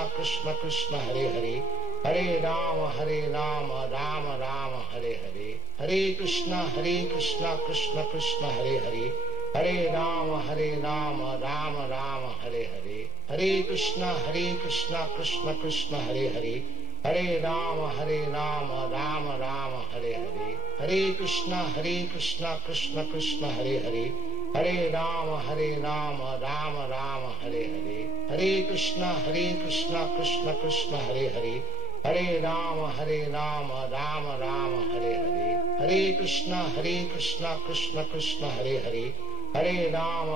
Krishna Krishna Hare Hare, Hare Ram Ram Ram Hare Hare, Hare Krishna Krishna Krishna Hare Hare, Hare Ram Ram Ram Hare Hare, Hare Krishna Krishna Krishna Hare Hare, Hare Ram Ram Ram Hare Hare, Hare Krishna Krishna Krishna Hare Hare, Hare Ram Ram Ram Hare Hare, Hare Krishna Krishna Krishna Hare Hare, Hare Ram Ram Ram Hare Hare, Hare Krishna Krishna Krishna Hare Hare, Hare Ram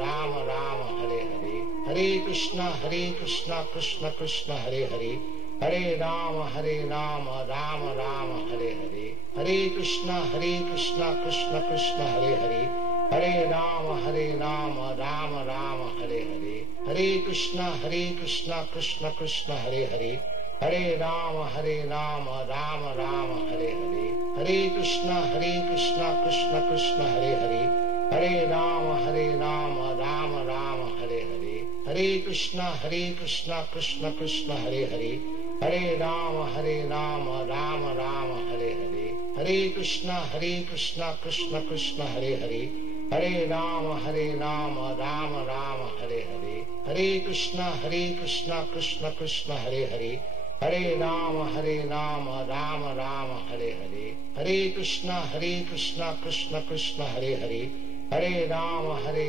Ram Ram Hare Hare, Hare Krishna Krishna Krishna Hare Hare, Hare Ram Ram Ram Hare Hare, Hare Krishna Krishna Krishna Hare Hare, Hare Ram Ram Ram Hare Hare, Hare Krishna Krishna Krishna Hare Hare, Hare Ram Ram Ram Hare Hare, Hare Krishna Krishna Krishna Hare Hare, Hare Ram Ram Ram Hare Hare, Hare Krishna Krishna Krishna Hare Hare, Hare Ram Ram Ram Hare Hare, Hare Krishna Krishna Krishna Hare Hare, Hare Ram Ram Ram Hare Hare, Hare Krishna Krishna Krishna Hare Hare, Hare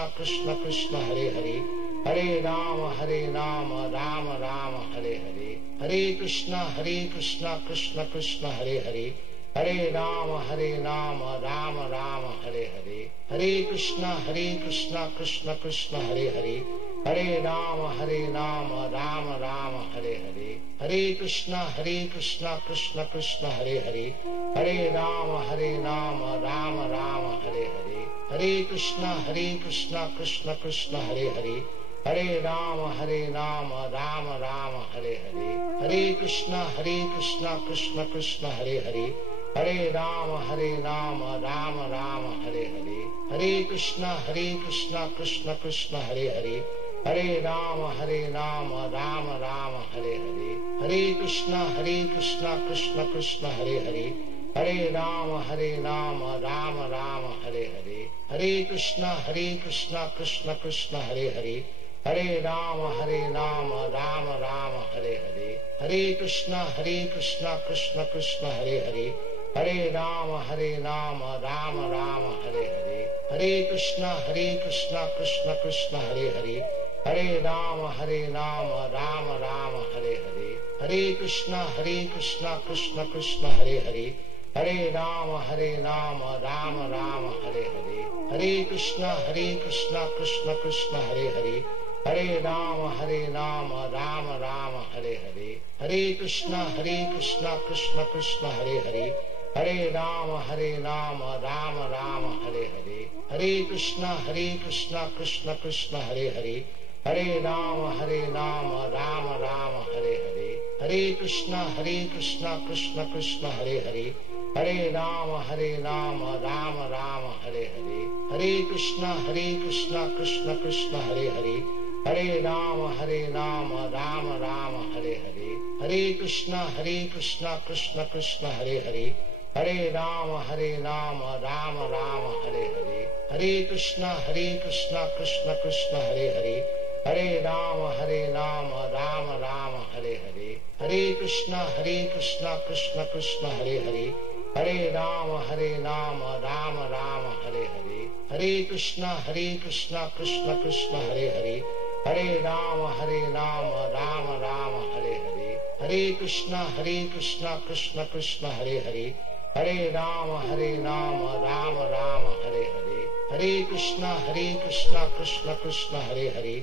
Ram Ram Ram Hare Hare, Hare Krishna Krishna Krishna Hare Hare, Hare Ram Ram Ram Hare Hare, Hare Krishna Krishna Krishna Hare Hare, Hare Ram Ram Ram Hare Hare, Hare Krishna Krishna Krishna Hare Hare, Hare Ram Ram Ram Hare Hare, Hare Krishna Krishna Krishna Hare Hare, Hare Ram Ram Ram Hare Hare, Hare Krishna Krishna Krishna Hare Hare, Hare Ram Ram Ram Hare Hare, Hare Krishna Krishna Krishna Hare Hare, Hare Ram Ram Ram Hare Hare, Hare Krishna Krishna Krishna Hare Hare, Hare Ram Ram Ram Hare Hare, Hare Krishna Krishna Krishna Hare Hare, Hare Ram Ram Ram Hare Hare, Hare Krishna Krishna Krishna Hare Hare, Hare Ram Ram Ram Hare Hare, Hare Krishna Krishna Krishna Hare Hare, Hare Ram Ram Ram Hare Hare, Hare Krishna Krishna Krishna Hare Hare, Hare Ram Ram Ram Hare Hare, Hare Krishna Krishna Krishna Hare Hare, Hare Ram Ram Ram Hare Hare, Hare Krishna Krishna Krishna Hare Hare, Hare Ram Ram Ram Hare Hare, Hare Krishna Krishna Krishna Hare Hare, Hare Ram Ram Ram Hare Hare, Hare Krishna Krishna Krishna Hare Hare, Hare Ram Ram Ram Hare Hare, Hare Krishna Krishna Krishna Hare Hare, Hare Ram Ram Ram Hare Hare, Hare Krishna Krishna Krishna Hare Hare, Hare Ram Ram Ram Hare Hare, Hare Krishna Krishna Krishna Hare Hare, Hare Ram Ram Ram Hare Hare, Hare Krishna Krishna Krishna Hare Hare, Hare Ram Ram Ram Hare Hare, Hare Krishna Krishna Krishna Hare Hare, Hare Ram Ram Ram Hare Hare, Hare Krishna Krishna Krishna Hare Hare, Hare Ram Ram Ram Hare Hare, Hare Krishna Krishna Krishna Hare Hare, Hare Ram Ram Ram Hare Hare, Hare Krishna Krishna Krishna Hare Hare, Hare Ram Ram Ram Hare Hare, Hare Krishna Krishna Krishna Hare Hare,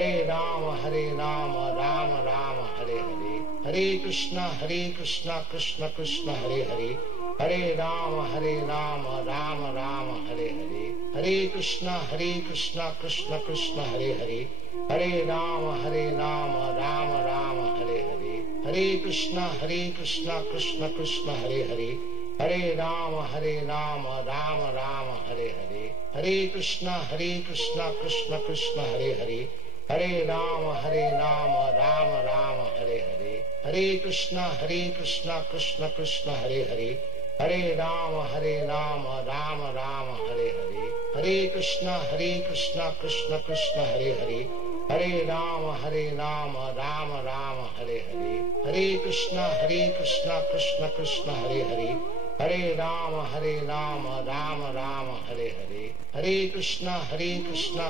Hare Ram Ram Ram Hare Hare, Hare Krishna Krishna Krishna Hare Hare, Hare Ram Ram Ram Hare Hare, Hare Krishna Krishna Krishna Hare Hare, Hare Ram Ram Ram Hare Hare, Hare Krishna Krishna Krishna Hare Hare, Hare Ram Ram Ram Hare Hare, Hare Krishna Krishna Krishna Hare Hare, Hare Ram Ram Ram Hare Hare, Hare Krishna Krishna Krishna Hare Hare, Hare Ram Ram Ram Hare Hare, Hare Krishna Krishna Krishna Hare Hare, Hare Ram Ram Ram Hare Hare, Hare Krishna Krishna Krishna Hare Hare, Hare Ram Ram Ram Hare Hare, Hare Krishna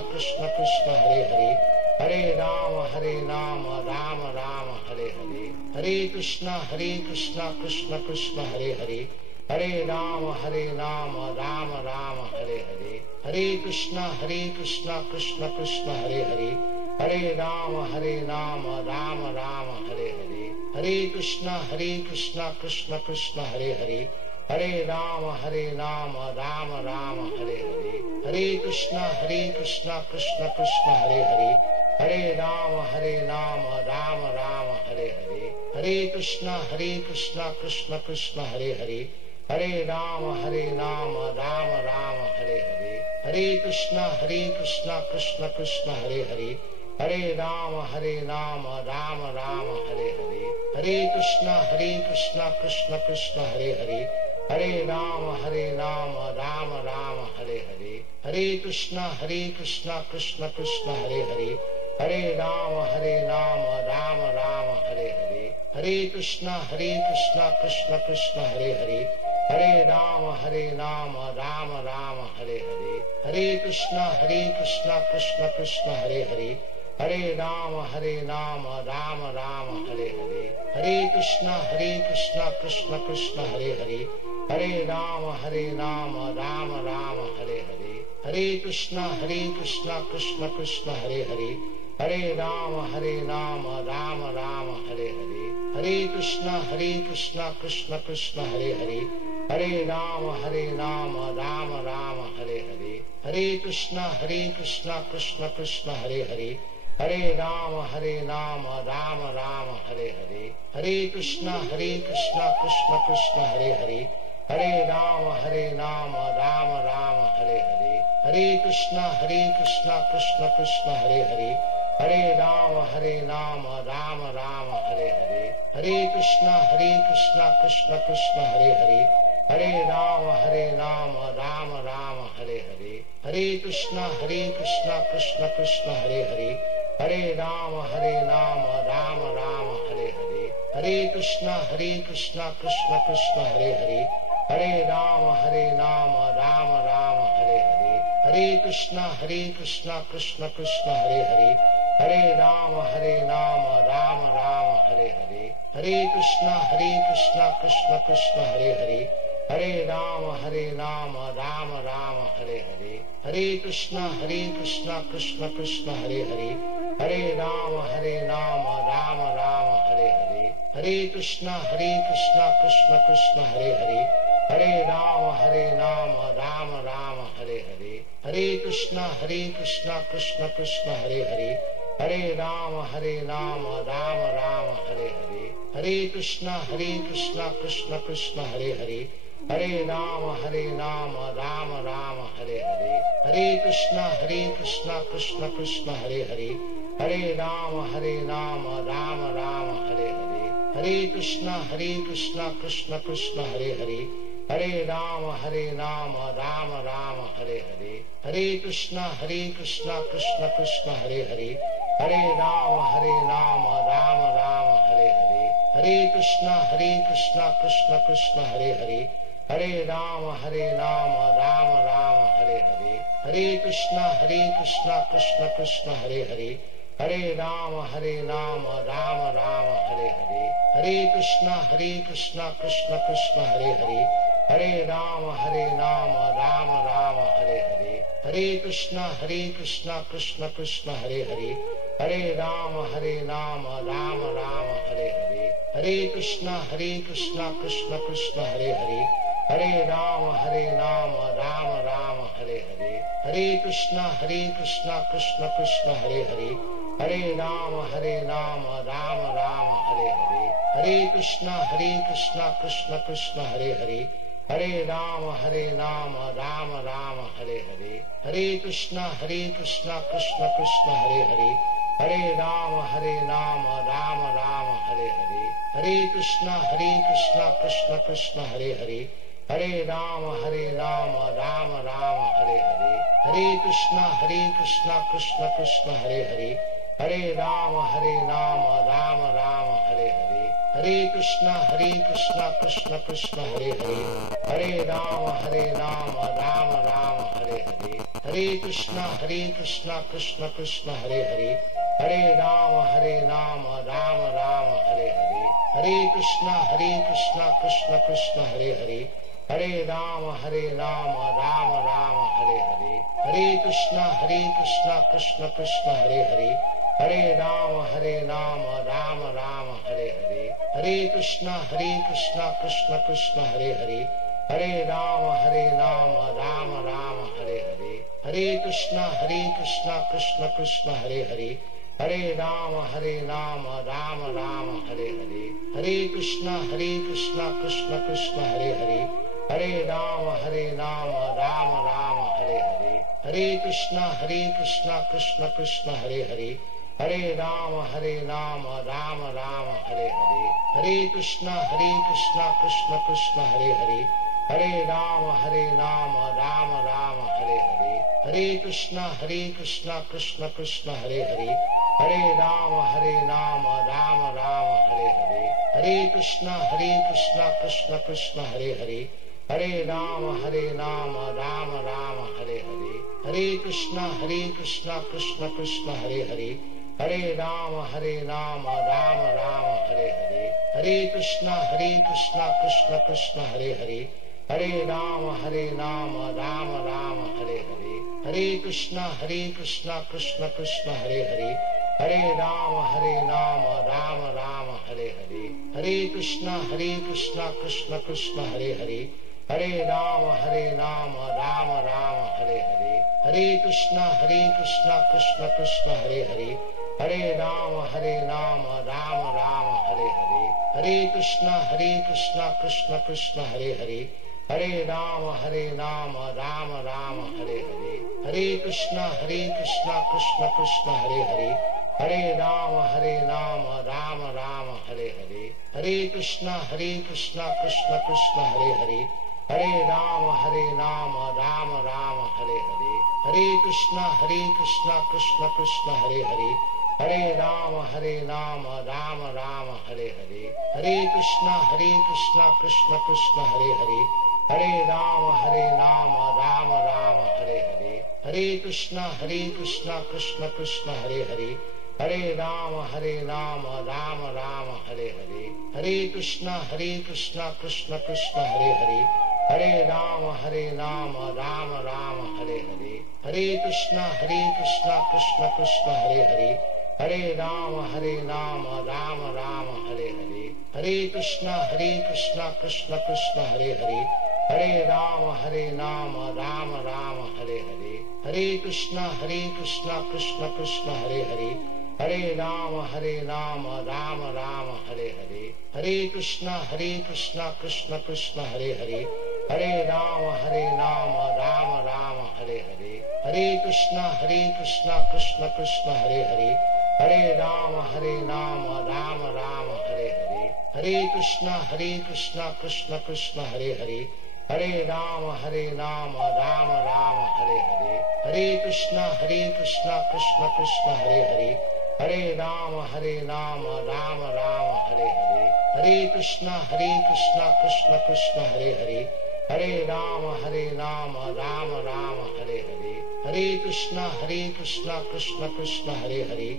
Krishna Krishna Hare Hare, Hare Ram Ram Ram Hare Hare, Hare Krishna Krishna Krishna Hare Hare, Hare Ram Ram Ram Hare Hare, Hare Krishna Krishna Krishna Hare Hare, Hare Ram Ram Ram Hare Hare, Hare Krishna Krishna Krishna Hare Hare, Hare Ram Ram Ram Hare Hare, Hare Krishna Krishna Krishna Hare Hare, Hare Ram Ram Ram Hare Hare, Hare Krishna Krishna Krishna Hare Hare, Hare Ram Ram Ram Hare Hare, Hare Krishna Krishna Krishna Hare Hare, Hare Ram Ram Ram Hare Hare, Hare Krishna Krishna Krishna Hare Hare, Hare Ram Ram Ram Hare Hare, Hare Krishna Krishna Krishna Hare Hare, Hare Ram Ram Ram Hare Hare, Hare Krishna Krishna Krishna Hare Hare, Hare Ram Ram Ram Hare Hare, Hare Krishna Krishna Krishna Hare Hare, Hare Ram Ram Ram Hare Hare, Hare Krishna Krishna Krishna Hare Hare, Hare Ram Ram Ram Hare Hare, Hare Krishna Krishna Krishna Hare Hare, Hare Ram Ram Ram Hare Hare, Hare Krishna Krishna Krishna Hare Hare, Hare Ram Ram Ram Hare Hare, Hare Krishna Krishna Krishna Hare Hare, Hare Ram Ram Ram Hare Hare, Hare Krishna Krishna Krishna Hare Hare, Hare Ram Ram Ram Hare Hare, Hare Krishna Krishna Krishna Hare Hare, Hare Ram Ram Ram Hare Hare, Hare Krishna Krishna Krishna Hare Hare, Hare Ram Ram Ram Hare Hare, Hare Krishna Krishna Krishna Hare Hare, Hare Ram Ram Ram Hare Hare, Hare Krishna Krishna Krishna Hare Hare, Hare Ram Ram Ram Hare Hare, Hare Krishna Krishna Krishna Hare Hare, Hare Ram Ram Ram Hare Hare, Hare Krishna Krishna Krishna Hare Hare, Hare Ram Ram Ram Hare Hare, Hare Krishna Krishna Krishna Hare Hare, Hare Ram Ram Ram Hare Hare, Hare Krishna Krishna Krishna Hare Hare, Hare Ram Ram Ram Hare Hare, Hare Krishna Krishna Krishna Hare Hare, Hare Ram Ram Ram Hare Hare, Hare Krishna Krishna Krishna Hare Hare, Hare Ram Ram Ram Hare Hare, Hare Krishna Krishna Krishna Hare Hare, Hare Ram Ram Ram Hare Hare, Hare Krishna Krishna Krishna Hare Hare, Hare Ram Ram Ram Hare Hare, Hare Krishna Krishna Krishna Hare Hare, Hare Ram Ram Ram Hare Hare, Hare Krishna Krishna Krishna Hare Hare, Hare Ram Ram Ram Hare Hare, Hare Krishna Krishna Krishna Hare Hare, Hare Ram Ram Ram Hare Hare, Hare Krishna Krishna Krishna Hare Hare, Hare Ram Ram Ram Hare Hare, Hare Krishna Krishna Krishna Hare Hare, Hare Ram Ram Ram Hare Hare, Hare Krishna Krishna Krishna Hare Hare, Hare Ram Ram Ram Hare Hare, Hare Krishna Krishna Krishna Hare Hare, Hare Ram Ram Ram Hare Hare, Hare Krishna Krishna Krishna Hare Hare, Hare Ram Ram Ram Hare Hare, Hare Krishna Krishna Krishna Hare Hare, Hare Ram Ram Ram Hare Hare, Hare Krishna Krishna Krishna Hare Hare, Hare Ram Ram Ram Hare Hare, Hare Krishna Krishna Krishna Hare Hare, Hare Ram Ram Ram Hare Hare, Hare Krishna Krishna Krishna Hare Hare, Hare Ram Ram Ram Hare Hare, Hare Krishna Krishna Krishna Hare Hare, Hare Ram Ram Ram Hare Hare, Hare Krishna Krishna Krishna Hare Hare, Hare Ram Ram Ram Hare Hare, Hare Krishna Krishna Krishna Hare Hare, Hare Ram Ram Ram Hare Hare, Hare Krishna Krishna Krishna Hare Hare, Hare Ram Ram Ram Hare Hare, Hare Krishna Krishna Krishna Hare Hare, Hare Ram Ram Ram Hare Hare, Hare Krishna Krishna Krishna Hare Hare, Hare Ram Ram Ram Hare Hare, Hare Krishna Krishna Krishna Hare Hare, Hare Ram Ram Ram Hare Hare, Hare Krishna Krishna Krishna Hare Hare, Hare Ram Ram Ram Hare Hare, Hare Krishna Krishna Krishna Hare Hare, Hare Ram Ram Ram Hare Hare, Hare Krishna Krishna Krishna Hare Hare, Hare Ram Ram Ram Hare Hare, Hare Krishna Krishna Krishna Hare Hare, Hare Ram Ram Ram Hare Hare, Hare Krishna Krishna Krishna Hare Hare, Hare Ram Ram Ram Hare Hare, Hare Krishna Krishna Krishna Hare Hare, Hare Ram Ram Ram Hare Hare, Hare Krishna Krishna Krishna Hare Hare, Hare Ram Ram Ram Hare Hare, Hare Krishna Krishna Krishna Hare Hare, Hare Ram Ram Ram Hare Hare, Hare Krishna Krishna Krishna Hare Hare, Hare Ram Ram Ram Hare Hare, Hare Krishna Krishna Krishna Hare Hare, Hare Ram Ram Ram Hare Hare, Hare Krishna Krishna Krishna Hare Hare, Hare Ram Ram Ram Hare Hare, Hare Krishna Krishna Krishna Hare Hare, Hare Ram Ram Ram Hare Hare, Hare Krishna Krishna Krishna Hare Hare, Hare Ram Ram Ram Hare Hare, Hare Krishna Krishna Krishna Hare Hare, Hare Ram Ram Ram Hare Hare, Hare Krishna Krishna Krishna Hare Hare, Hare Ram Ram Ram Hare Hare, Hare Krishna Krishna Krishna Hare Hare, Hare Ram Ram Ram Hare Hare, Hare Krishna Krishna Krishna Hare Hare, Hare Ram Ram Ram Hare Hare, Hare Krishna Krishna Krishna Hare Hare, Hare Ram Ram Ram Hare Hare, Hare Krishna Krishna Krishna Hare Hare, Hare Ram Ram Ram Hare Hare, Hare Krishna Krishna Krishna Hare Hare, Hare Ram Ram Ram Hare Hare, Hare Krishna Krishna Krishna Hare Hare, Hare Ram Ram Ram Hare Hare, Hare Krishna Krishna Krishna Hare Hare,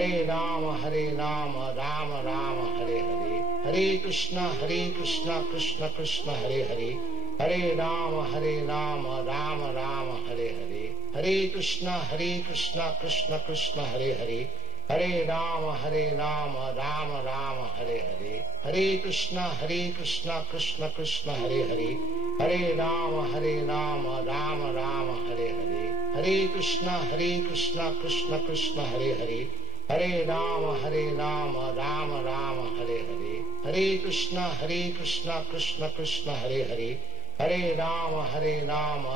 Hare Ram Ram Ram Hare Hare, Hare Krishna Krishna Krishna Hare Hare, Hare Ram Ram Ram Hare Hare, Hare Krishna Krishna Krishna Hare Hare, Hare Ram Ram Ram Hare Hare, Hare Krishna Krishna Krishna Hare Hare, Hare Ram Ram Ram Hare Hare, Hare Krishna Krishna Krishna Hare Hare, Hare Ram Ram Ram Hare Hare, Hare Krishna Krishna Krishna Hare Hare, Hare Ram Ram Ram Hare Hare, Hare Krishna Krishna Krishna Hare Hare, Hare Ram Ram Ram Hare Hare, Hare Krishna Krishna Krishna Hare Hare, Hare Ram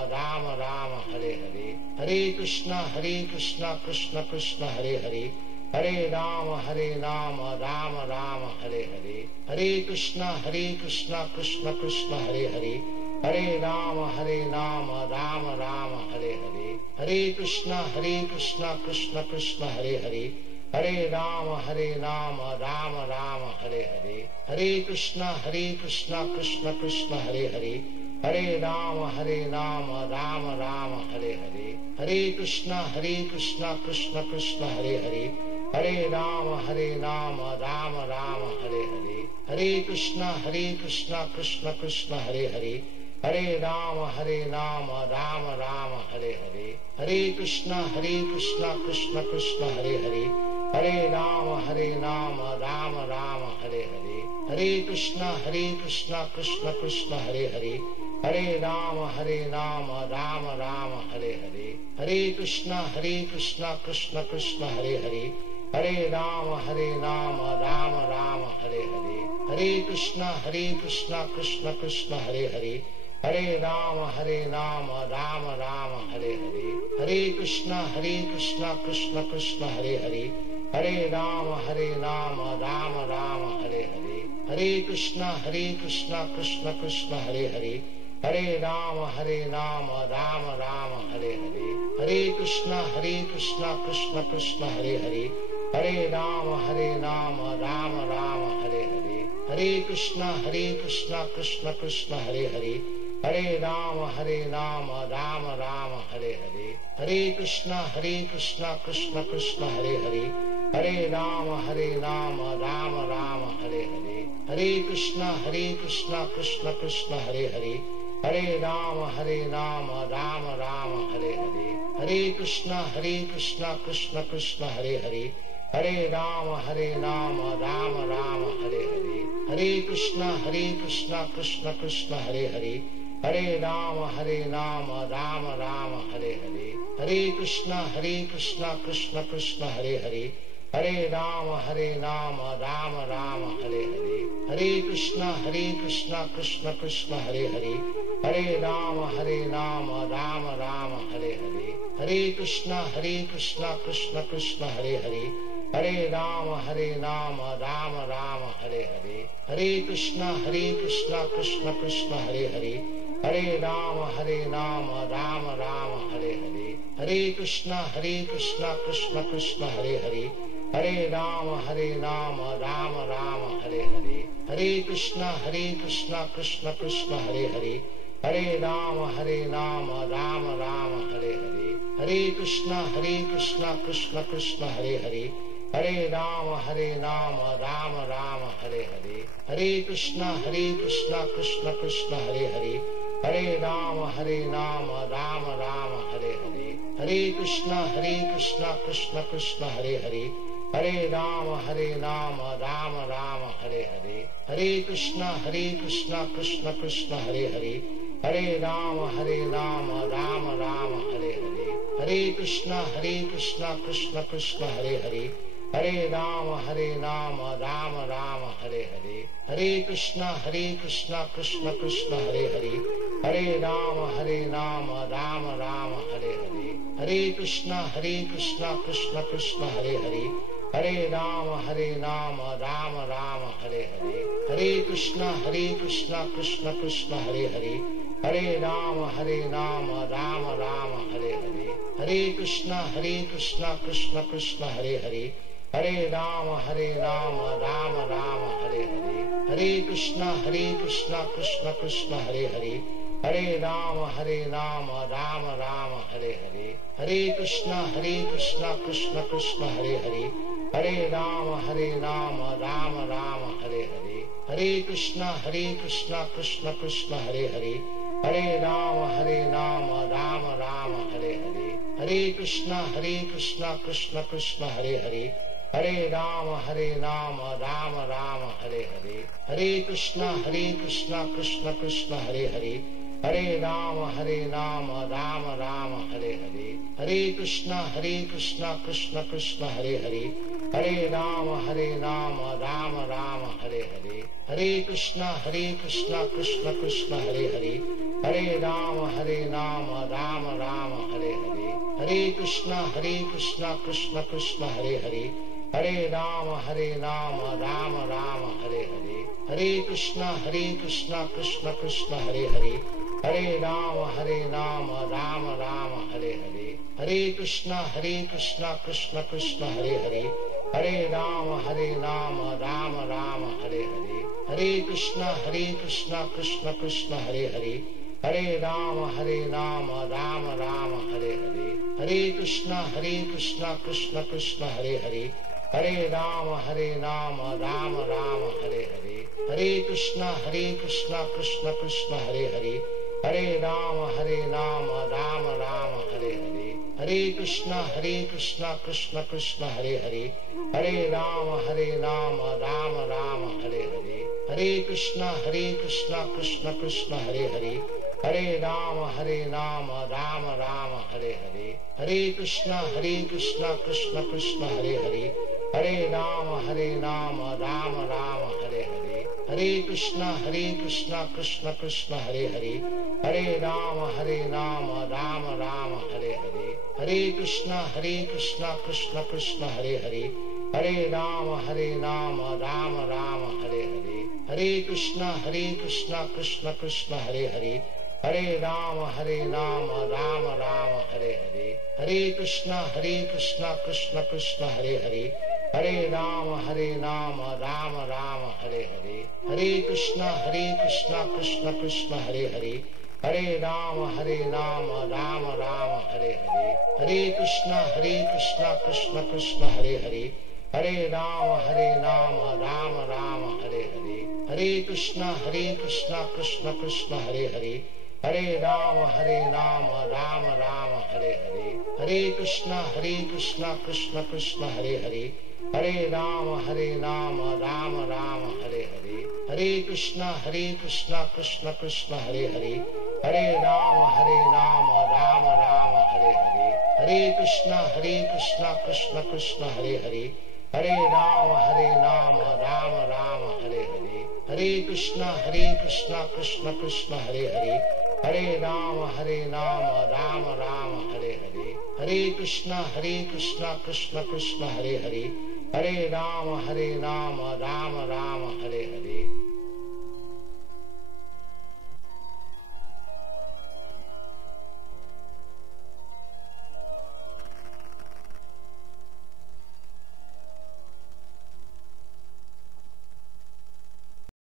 Ram Ram Hare Hare, Hare Krishna Krishna Krishna Hare Hare, Hare Ram Ram Ram Hare Hare, Hare Krishna Krishna Krishna Hare Hare, Hare Ram Ram Ram Hare Hare, Hare Krishna Krishna Krishna Hare Hare, Hare Ram Ram Ram Hare Hare, Hare Krishna Krishna Krishna Hare Hare, Hare Ram Ram Ram Hare Hare, Hare Krishna Krishna Krishna Hare Hare, Hare Ram Ram Ram Hare Hare, Hare Krishna Krishna Krishna Hare Hare, Hare Ram Ram Ram Hare Hare, Hare Krishna Krishna Krishna Hare Hare, Hare Ram Ram Ram Hare Hare, Hare Krishna Krishna Krishna Hare Hare, Hare Ram Ram Ram Hare Hare, Hare Krishna Krishna Krishna Hare Hare, Hare Ram Ram Ram Hare Hare, Hare Krishna Krishna Krishna Hare Hare, Hare Ram Ram Ram Hare Hare, Hare Krishna Krishna Krishna Hare Hare, Hare Ram Ram Ram Hare Hare, Hare Krishna Krishna Krishna Hare Hare, Hare Ram Ram Ram Hare Hare, Hare Krishna Krishna Krishna Hare Hare, Hare Ram Ram Ram Hare Hare, Hare Krishna Krishna Krishna Hare Hare, Hare Ram Ram Ram Hare Hare, Hare Krishna Krishna Krishna Hare Hare, Hare Ram Ram Ram Hare Hare, Hare Krishna Krishna Krishna Hare Hare, Hare Ram Ram Ram Hare Hare, Hare Krishna Krishna Krishna Hare Hare, Hare Ram Ram Ram Hare Hare, Hare Krishna Krishna Krishna Hare Hare, Hare Ram Ram Ram Hare Hare, Hare Krishna Krishna Krishna Hare Hare, Hare Ram Ram Ram Hare Hare, Hare Krishna Krishna Krishna Hare Hare, Hare Ram Ram Ram Hare Hare, Hare Krishna Krishna Krishna Hare Hare, Hare Ram Ram Ram Hare Hare, Hare Krishna Krishna Krishna Hare Hare, Hare Ram Ram Ram Hare Hare, Hare Krishna Krishna Krishna Hare Hare, Hare Ram Ram Ram Hare Hare, Hare Krishna Krishna Krishna Hare Hare, Hare Ram Ram Ram Hare Hare, Hare Krishna Krishna Krishna Hare Hare, Hare Ram Ram Ram Hare Hare, Hare Krishna Krishna Krishna Hare Hare, Hare Ram Ram Ram Hare Hare, Hare Krishna Krishna Krishna Hare Hare, Hare Ram Ram Ram Hare Hare, Hare Krishna Krishna Krishna Hare Hare, Hare Ram Ram Ram Hare Hare, Hare Krishna Krishna Krishna Hare Hare, Hare Ram Ram Ram Hare Hare, Hare Krishna Krishna Krishna Hare Hare, Hare Ram Ram Ram Hare Hare, Hare Krishna Krishna Krishna Hare Hare, Hare Ram Ram Ram Hare Hare, Hare Krishna Krishna Krishna Hare Hare, Hare Ram Ram Ram Hare Hare, Hare Krishna Krishna Krishna Hare Hare, Hare Ram Ram Ram Hare Hare, Hare Krishna Krishna Krishna Hare Hare, Hare Ram Ram Ram Hare Hare, Hare Krishna Krishna Krishna Hare Hare, Hare Ram Ram Ram Hare Hare, Hare Krishna Krishna Krishna Hare Hare, Hare Ram Ram Ram Hare Hare, Hare Krishna Krishna Krishna Hare Hare, Hare Ram Ram Ram Hare Hare, Hare Krishna Krishna Krishna Hare Hare, Hare Ram Ram Ram Hare Hare, Hare Krishna Krishna Krishna Hare Hare, Hare Ram Ram Ram Hare Hare, Hare Krishna Krishna Krishna Hare Hare, Hare Ram Ram Ram Hare Hare, Hare Krishna Krishna Krishna Hare Hare, Hare Ram Ram Ram Hare Hare, Hare Krishna Krishna Krishna Hare Hare, Hare Ram Ram Ram Hare Hare, Hare Krishna Krishna Krishna Hare Hare, Hare Ram Ram Ram Hare Hare, Hare Krishna Krishna Krishna Hare Hare, Hare Ram Ram Ram Hare Hare, Hare Krishna Krishna Krishna Hare Hare, Hare Ram Ram Ram Hare Hare, Hare Krishna Krishna Krishna Hare Hare, Hare Ram Ram Ram Hare Hare, Hare Krishna Krishna Krishna Hare Hare, Hare Ram Ram Ram Hare Hare, Hare Krishna Krishna Krishna Hare Hare, Hare Ram Ram Ram Hare Hare, Hare Krishna Krishna Krishna Hare Hare, Hare Ram Ram Ram Hare Hare, Hare Krishna Krishna Krishna Hare Hare, Hare Ram Ram Ram Hare Hare, Hare Krishna Krishna Krishna Hare Hare, Hare Ram Ram Ram Hare Hare, Hare Krishna Krishna Krishna Hare Hare, Hare Ram Ram Ram Hare Hare, Hare Krishna Krishna Krishna Hare Hare, Hare Ram Ram Ram Hare Hare, Hare Krishna Krishna Krishna Hare Hare, Hare Ram Ram Ram Hare Hare, Hare Krishna Krishna Krishna Hare Hare, Hare Ram Ram Ram Hare Hare, Hare Krishna Krishna Krishna Hare Hare, Hare Ram Ram Ram Hare Hare, Hare Krishna Krishna Krishna Hare Hare, Hare Ram Ram Ram Hare Hare, Hare Krishna Krishna Krishna Hare Hare, Hare Ram Ram Ram Hare Hare, Hare Krishna Krishna Krishna Hare Hare, Hare Ram Ram Ram Hare Hare,